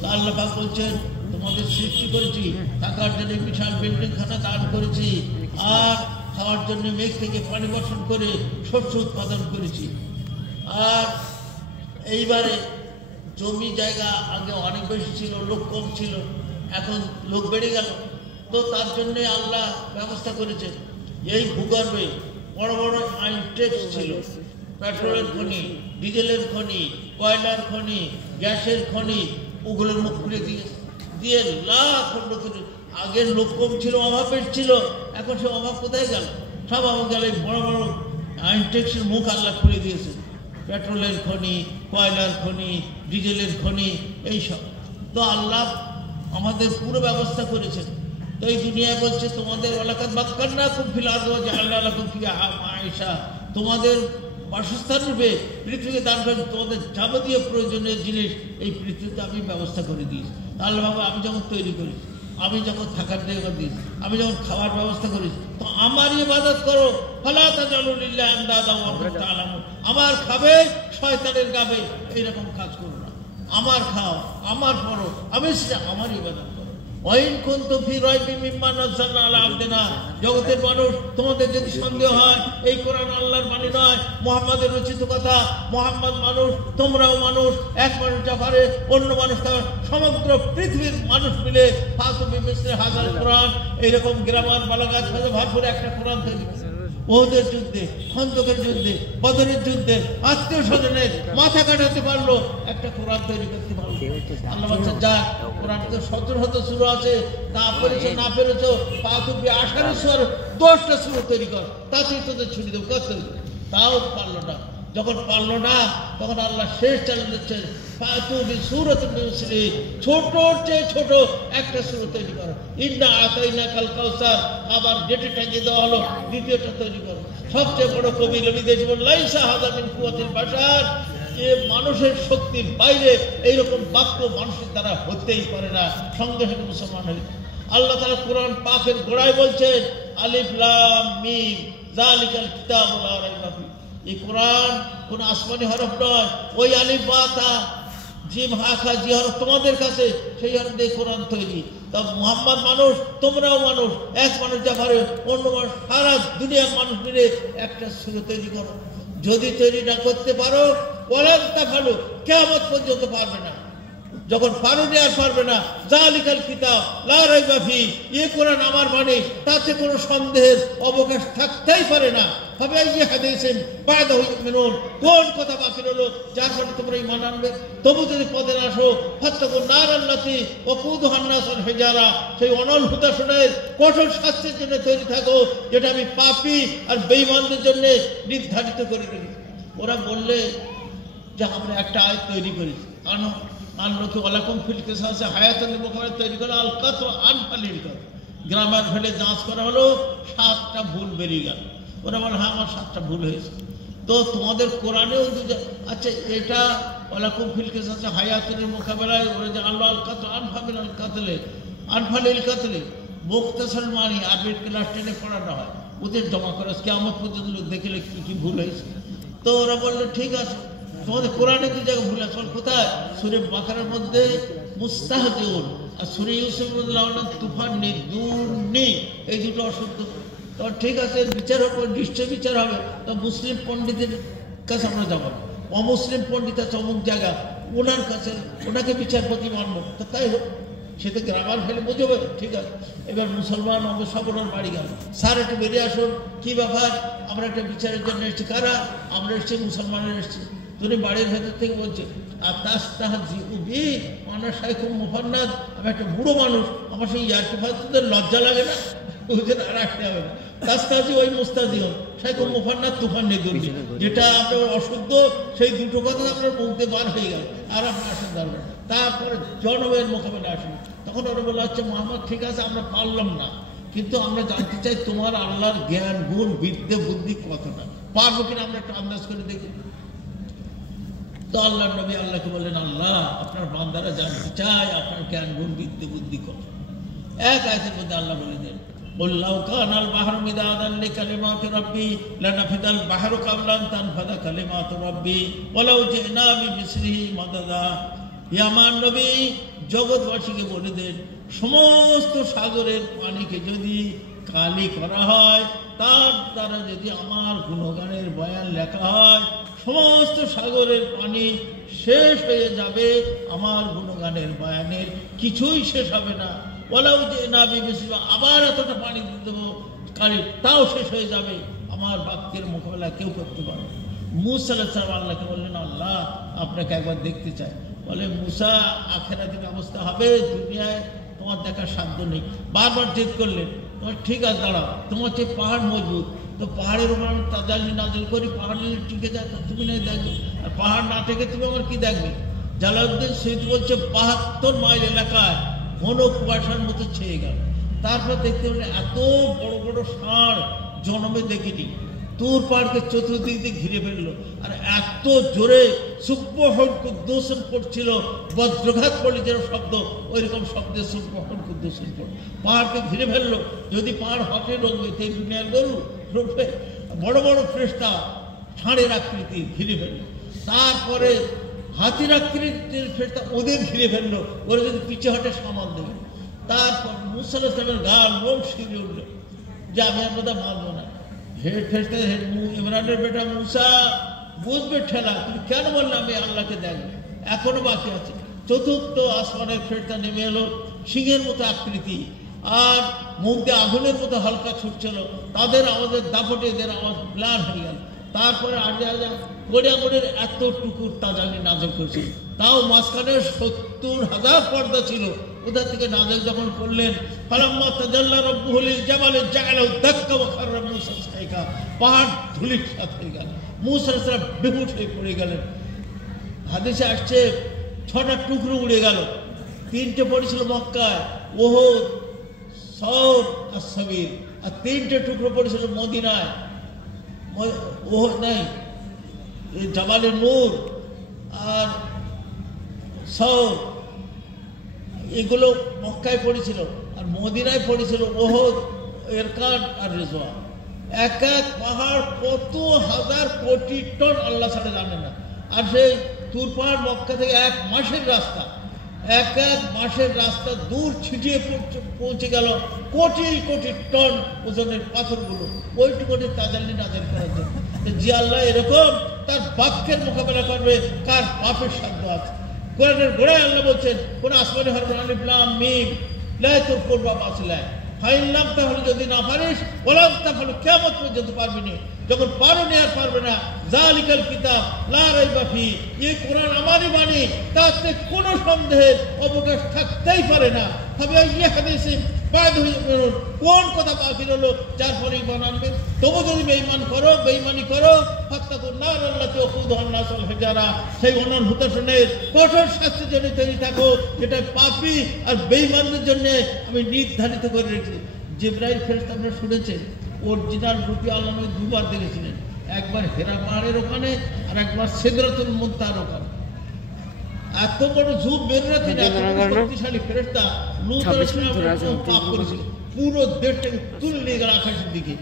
তা আল্লাহ পাক বলছেন তোমাদের সৃষ্টি করেছি, থাকার জন্য বিশাল বিল্ডিং খানা দান করেছি, আর খাওয়ার জন্য মেঘ থেকে পানি বর্ষণ করে শস্য উৎপাদন করেছি। আর এইবারে জমি জায়গা আগে অনেক বেশি ছিল, লোক কম ছিল, এখন লোক বেড়ে গেল। তো তার জন্যে আল্লাহ ব্যবস্থা করেছে এই ভূগর্ভে বড় বড় আইনটেক্স ছিল, পেট্রোলের খনি, ডিজেলের খনি, কয়লার খনি, গ্যাসের খনি, ওগুলোর মুখ খুলে দিয়ে লাখ খণ্ড করে। আগের লোক কম ছিল, অভাব বেশ ছিল, এখন সে অভাব কোথায় গেল? সব অভাব গেল এই বড় বড় আইনটেক্সের মুখ আল্লাহ খুলে দিয়েছে। পেট্রোলের খনি, কয়লার খনি, ডিজেলের খনি, এইসব। তো আল্লাহ আমাদের পুরো ব্যবস্থা করেছেন। তো এই দুনিয়ায় বলছে তোমাদের এলাকার বাক্কান্না খুব ফিলাদ আল্লাহ খুব আয়েশা, তোমাদের বাসস্থান রূপে পৃথিবীকে দান করে, তোমাদের যাবতীয় প্রয়োজনীয় জিনিস এই পৃথিবীতে আমি ব্যবস্থা করে দিয়েছি। আল্লাহ বাবা আমি যখন তৈরি করি, আমি যখন থাকার জায়গা দিয়েছি, আমি যখন খাওয়ার ব্যবস্থা করেছি, তো আমারই ইবাদত করো। ফালা তাজালু লিল্লাহি আনদাদা ওয়া আনতুম তা'লামুন, আমার খাবে শয়তানের গাবে, এইরকম কাজ করো না। আমার খাও, আমার পড়ো, আমি সেটা আমার ইবাদত করো। ওয়াইন কুনতুম ফি রাইবিন মিম্মা নাযালনা আলা আবদিনা, জগতের মানুষ তোমাদের যদি সন্দেহ হয় এই কোরআন আল্লাহর বাণী নয়, মুহাম্মাদের রচিত কথা, মুহাম্মদ মানুষ, তোমরাও মানুষ, এক মানুষ যা পারে অন্য মানুষ তার, সমগ্র পৃথিবীর মানুষ মিলে ফাতু বিমিসলি হাযাল কোরআন, এইরকম গ্রামার বালাগাত ভরপুর একটা কোরআন তৈরি করে। ওদের যুদ্ধে, খন্দকের যুদ্ধে, বদরের যুদ্ধে আত্মীয় স্বজনের মাথা কাটাতে পারলো, একটা কোরআন তৈরি করতে পারলো। আল্লাহ বলছেন যা, কোরআন তো 17 সূরা আছে, না পেরেছো পাতুবি 18 সূরা 10টা সূরা তৈরি কর, তাতেই তোদের ছুটি দেবো, কত তাও পারলো না। যখন পারলো না তখন আল্লাহ শেষ চ্যালেঞ্জ দিচ্ছেন, ফাতুবি সূরাতুন মিসলি, ছোটর চেয়ে ছোট একটা সূরা তৈরি করো। ইন্না আতাইনাকাল কাউসার, আবার ডেটে টাঙিয়ে দেওয়া হলো, দ্বিতীয়টা তৈরি করো। সবচেয়ে বড় কবি রবীন্দ্র জীবন লাইসা হাযা মিন কুওয়াতিল বাশার, যে মানুষের শক্তির বাইরে এইরকম বাক্য মানুষের দ্বারা হতেই পারে না, সঙ্গে সঙ্গে মুসলমান হয়ে। আল্লাহ তাআলা কোরআন পাকের গোড়ায় বলছেন আলিফ লাম মিম যালিকাল কিতাবু লা রাইবা ফি। এই কোরআন কোন আসমানি হরফ নয়, ওই আলিফ বা তা জিম হাখা যে হরফ তোমাদের কাছে, সেই হরফ দিয়ে কোরআন তৈরি। তা মুহাম্মদ মানুষ, তোমরাও মানুষ, এক মানুষ যা পারে অন্য মানুষ, সারা দুনিয়ার মানুষ মিলে একটা সূরা তৈরি করো। যদি তৈরি না করতে পারো, ওয়ালান তাফালু, কিয়ামত পর্যন্ত পারবে না। যখন পারোনি আর পারবে না, যালিকাল কিতাব লা রাইবা ফি, এই কোরআন আমার বাণী, তাতে কোনো সন্দেহের অবকাশ থাকতেই পারে না। হবে এই হাদিসেন বাদাহু ইউমিনুন, কোন কথা বাকি রইল যার ফলে তোমরা ঈমান আনবে? তবু যদি পদে না আসো, ফাত্তাকুন নারাল্লাতী ওয়াকুদুহান নাস ওয়াল হিজারা, সেই অনল হুতাশনের কঠোর শাস্তির জন্য তৈরি থাকো, যেটা আমি পাপী আর বেঈমানদের জন্য নির্ধারিত করে রেখেছি। ওরা বললে যে আমরা একটা আয়াত তৈরি করেছি, আনো আনলোকে ওয়ালাকুম ফিল কিসাসে হায়াতুল মুকাররার তৈরি করে আল কাতর আনফালিল কাতর, গ্রামার ফেলে যাঁচ করা হলো, 7টা ভুল বেরিয়ে গেল। ওরা বলে হ্যাঁ আমার 7টা ভুল হয়েছে। তো তোমাদের কোরআনেও আচ্ছা এটা ওয়ালাকুম ফিল কিসাসে হায়াতুল মোকাবেলায় ওরা যে আল্লাহ আল কাতর আনফালিল আল কাতলে আনফালিল কাতলে মুখতাসার মানি আরবির ক্লাস 10-এ পড়ানো হয়, ওদের জমা করে কিয়ামত পর্যন্ত লোক দেখলে কি কি ভুল হয়েছে। তো ওরা বললো ঠিক আছে, তোমাদের কোরআনে 2 জায়গায় ভুল আছে। কোথায়? সূরা বাকারার মধ্যে মুস্তাহজিউন আর সূরা ইউসুফের মধ্যে লাউনা তুফানি দুরনি, এই দুটো অশুদ্ধ। তো ঠিক আছে, বিচার হবে, নিশ্চয় বিচার হবে। তো মুসলিম পণ্ডিতের কাছে আমরা যাবো, অমুসলিম পণ্ডিত আছে অমুক জায়গা, ওনার কাছে, ওনাকে বিচারপতি মানবো। তো তাই হোক, সে তো গ্রামার ফেলে বুঝবে, ঠিক আছে। এবার মুসলমান অবসবরণ বাড়ি গেল, স্যার একটু বেরিয়ে আসুন, কী ব্যাপার? আমরা একটা বিচারের জন্য এসেছি। কারা? আমরা এসেছি, মুসলমানের এসেছি। তুমি বাড়ির ভেতর থেকে বলছে আর তাস্তাহজিউবি মানা শাইখুম মুফান্নাদ, আমি একটা বুড়ো মানুষ, আমার সেই ইয়ার্কি ফালতুদের লজ্জা লাগে না? বুঝছেন? আর রাখতে হবে না। তাস্তাহজি ওই মুস্তাহজিউন শাইখুম মুফান্নাদ তুফান্নি দুর্নি, যেটা আপনার অশুদ্ধ, সেই দুটো কথা আপনার বলতে বার হয়ে গেল, আর আপনার আসেন দাঁড়াবেন। তারপরে জনমের মোকাবেলা আসেন। তখন ওরা বলে আচ্ছা মোহাম্মদ ঠিক আছে, আমরা পারলাম না, কিন্তু আমরা জানতে চাই তোমার আল্লাহর জ্ঞান গুণ বিদ্যে বুদ্ধি কতটা, পারবো কিনা আমরা একটা আন্দাজ করে দেখি। তো আল্লাহ নবী আল্লাহকে বললেন, আল্লাহ আপনার বান্দারা জানতে চায় আপনার জ্ঞান গুণ বিদ্যে বুদ্ধি কত। এক আয়াতের মধ্যে আল্লাহ বলে দেন, বললাউ কানাল বাহরু মিদাদান লিকালিমাতি রাব্বি লানাফিদাল বাহরু কাবলা আন তানফাদা কালিমাতু রাব্বি ওয়ালাউ জিনা বিমিসলিহি মাদাদা। ইয়া আমার নবী, জগৎবাসীকে বলে দেন, সমস্ত সাগরের পানিকে যদি কালি করা হয়, তার দ্বারা যদি আমার গুণগানের বয়ান লেখা হয়, সমস্ত সাগরের পানি শেষ হয়ে যাবে, আমার গুণগানের বয়ানের কিছুই শেষ হবে না। ওলাও যে না বিবেচিত, আবার এতটা পানি দিয়ে দেবো কালি, তাও শেষ হয়ে যাবে, আমার বাক্যের মোকাবেলা কেউ করতে পারবে। মুসা আলাইহিস সালাম আল্লাহকে বললেন, আল্লাহ আপনাকে একবার দেখতে চাই। বলে মুসা, আখিরাতে ব্যবস্থা হবে, দুনিয়ায় তোমার দেখার সাধ্য নেই। বারবার জেদ করলেন। তোমার ঠিক আছে, দাঁড়াও, তোমার যে পাহাড় মজবুত, তো পাহাড়ের উপর আমি তাজালি নাজিল করি, পাহাড় নিয়ে টিকে যায়, তুমি নাই দেখবে, আর পাহাড় না থেকে তুমি আমার কি দেখবে? জালালউদ্দিন সৈয়দ বলছে 72 মাইল এলাকায় ঘন কুয়াশার মতো ছেয়ে গেল। তারপর দেখতে পেলে এত বড় বড় ষাঁড় জন্মে দেখিনি। তুর পাহাড়কে চতুর্দিক দিয়ে ঘিরে ফেললো, আর এত জোরে সুবহান কুদ্দুসুন পড়ছিল, বজ্রঘাত পড়লে যেন শব্দ, ওইরকম শব্দে সুবহান কুদ্দুসুন পড়ল, পাহাড়কে ঘিরে ফেললো। যদি পাহাড় হটে রঙবে, সেই দুনিয়ার গরু রোপে, বড় বড় ফেরেশতা ষাঁড়ের আকৃতি ঘিরে ফেললো। তারপরে হাতির আকৃতির ফেরেশতা ওদের ঘিরে ফেললো, ওরা যদি পিছে হটে সামাল দেবে। তারপর মুসা আলাইহিস সালামের গাল লোম শিরে উঠলো যে আমি আর বোধহয় মানবো না। হেড ফেরেশতা ইমরানের বেটা মুসা, বুঝবে ঠেলা, তুমি কেন বললে আমি আল্লাহকে দেখবো? এখনো বাকি আছে। চতুর্থ আসমানের ফেরেশতা নেমে এলো, সিংহের মতো আকৃতি, আর মুখ দিয়ে আগুনের মতো হালকা ছুটছিল। তাদের আওয়াজের দাপটে এদের আওয়াজ ব্লার হয়ে গেল। তারপরে আগে গড়িয়াগড়ের এতটুকু তাজালি নাজল করেছিল, তাও মাঝখানে 70,000 পর্দা ছিল। ওদের থেকে নাজল যখন করলেন, ফালাম্মা তাজাল্লা রাব্বুহু লিল জাবালি জাআলাহু দাক্কা ওয়া খাররা মূসা সাইকা, পাহাড় ধূলিসাৎ হয়ে গেল। মূসা আলাইহিস সালাম বেহুশ হয়ে পড়ে গেলেন। হাদিসে আসছে 6টা টুকরো উড়ে গেল। 3টে পড়েছিল মক্কায়, ওহদ, সওর আর সাবির, আর 3টে টুকরো পড়েছিল মদিনায়, ওহদ নাই, জাবালে নূর আর সওর, এগুলো মক্কায় পড়েছিল। আর মদিনায় পড়েছিল ওহদ, এরকান আর রিজওয়ান। এক এক পাহাড় কত হাজার কোটি টন আল্লাহ ছাড়া জানে না। আর সেই তুর পাহাড় মক্কা থেকে 1 মাসের রাস্তা, 1 মাসের রাস্তা দূর ছিটিয়ে পৌঁছে গেল কোটি কোটি টন ওজনের পাথরগুলো ওইটুকুনি তাজাল্লি নাযিল করার জন্য। যে আল্লাহ এরকম তার বাক্যের মোকাবেলা করবে, কার পাপের সাধ্য আছে? কোরআনের গোড়ায় আল্লাহ বলছেন, কোন আসমানি হরফ আলিফ লাম মিম লা তোর করবা বাসলায় ফাইন লাম, তাহলে যদি না পারিস ওলাম তাহলে কিয়ামত পর্যন্ত পারবি না। যখন পারোনি আর পারবে না, জালিকাল কিতাব লা রাইবা ফি, এই কোরআন আমারই বাণী, তাতে কোনো সন্দেহের অবকাশ থাকতেই পারে না। তবে এই হাদিসে কোন কথা বাকি রইল যার পরে ঈমান আনবে? তবু যদি বেঈমানি করো ফাত্তাকুন নার আল্লাতী ওয়াকুদুহা আন-নাস ওয়াল হিজারা, সেই অনর্হুতাশনের কঠোর শাস্তির জন্য তৈরি থাকো, যেটা পাপী আর বেঈমানদের জন্য আমি নির্ধারিত করে রেখেছি। জিবরাইল ফেরেশতা আপনারা শুনেছেন, অরিজিনাল রূপে আল্লাহ নবী দুবার দেখেছিলেন, একবার হেরা পাহাড়ের ওখানে আর একবার সিদরাতুল মুনতাহার ওখানে। এত বড় ঝুপ বের রাখেন, এত শক্তিশালী ফেরেশতা লূত আলাইহিস সালাম পাপ করেছিল, পুরো দেশটাকে তুলে নিয়ে গেল আকাশের দিকে।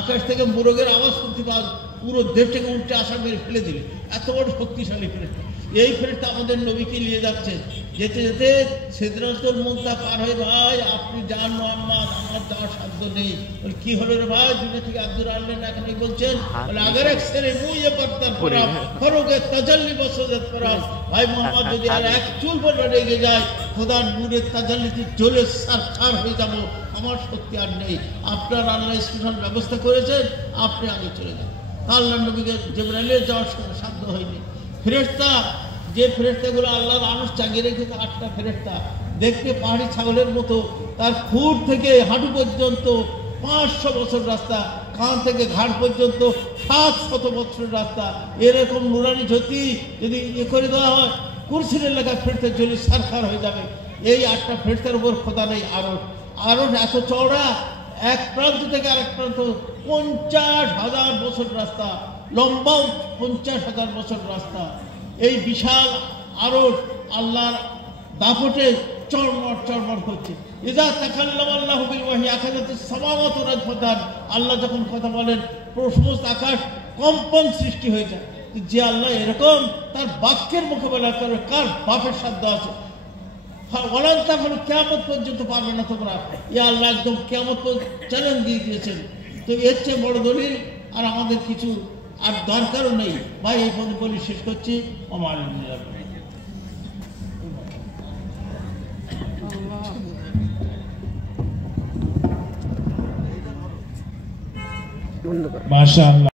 আকাশ থেকে মোরগের আওয়াজ শুনতে পাওয়া, পুরো দেশটাকে উল্টে আসা মেরে ফেলে দিল। এত বড় শক্তিশালী ফেরেশতা। এই ফেরেশতা আমাদের নবীকে নিয়ে যাচ্ছে, যেতে যেতে সিদরাতুল মুনতাহা পার হয়ে, ভাই আপনি যান মুহাম্মদ, আমার যাওয়ার সাধ্য নেই। বলে কি হলো রে ভাই, দুনিয়া থেকে আব্দুর আনলেন, এখনই বলছেন? বলে আগের এক সেরে মুয়ে বর্তার পরাম ফরোগে তাজাল্লি বসজত পরাম। ভাই মুহাম্মদ যদি আর এক চুল পরে রেগে যায়, খোদার নূরের তাজাল্লিতে জ্বলে সারখার হয়ে যাব, আমার শক্তি আর নেই। আপনার আল্লাহ স্পেশাল ব্যবস্থা করেছেন, আপনি আগে চলে যান। আল্লাহ নবীকে জিবরাইলের যাওয়ার সাধ্য হয়নি। ফেরেশতা, যে ফেরেশতাগুলো আল্লাহর আরশ জাগিয়ে রেখেছে, 8টা ফেরেশতা, দেখতে পাহাড়ি ছাগলের মতো, তার খুর থেকে হাঁটু পর্যন্ত 500 বছর রাস্তা, কান থেকে ঘাড় পর্যন্ত 700 বছরের রাস্তা। এরকম নুরানি জ্যোতি যদি করে দেওয়া হয়, কুরসির এলাকায় ফেরেশতা জ্বলে সারখার হয়ে যাবে। এই 8টা ফেরেশতার উপর খোদা নেই। আরশ এত চওড়া, এক প্রান্ত থেকে আরেক প্রান্ত 50,000 বছর রাস্তা, লম্বাও 50,000 বছর রাস্তা। এই বিশাল আরশ আল্লাহর দাপটে চড়মড় করছে। ইযা তাকাল্লামা আল্লাহু বিল ওয়াহী আখাযাতিস সামাওয়াতু রাজফাতান, আল্লাহ যখন কথা বলেন সমস্ত আকাশ কম্পন সৃষ্টি হয়ে যায়। যে আল্লাহ এরকম তার বাক্যের মোকাবেলা করে, কার বাপের সাধ্য আছে? ওলান তাহলে কিয়ামত পর্যন্ত পারবে না তোমরা। ইয়া আল্লাহ একদম কিয়ামত চ্যালেঞ্জ দিয়ে দিয়েছেন। তো এর চেয়ে বড় দলিল আর আমাদের কিছু আর দরকারও নেই। ভাই এই পর্যন্ত বলি শেষ করছি। মাশাআল্লাহ।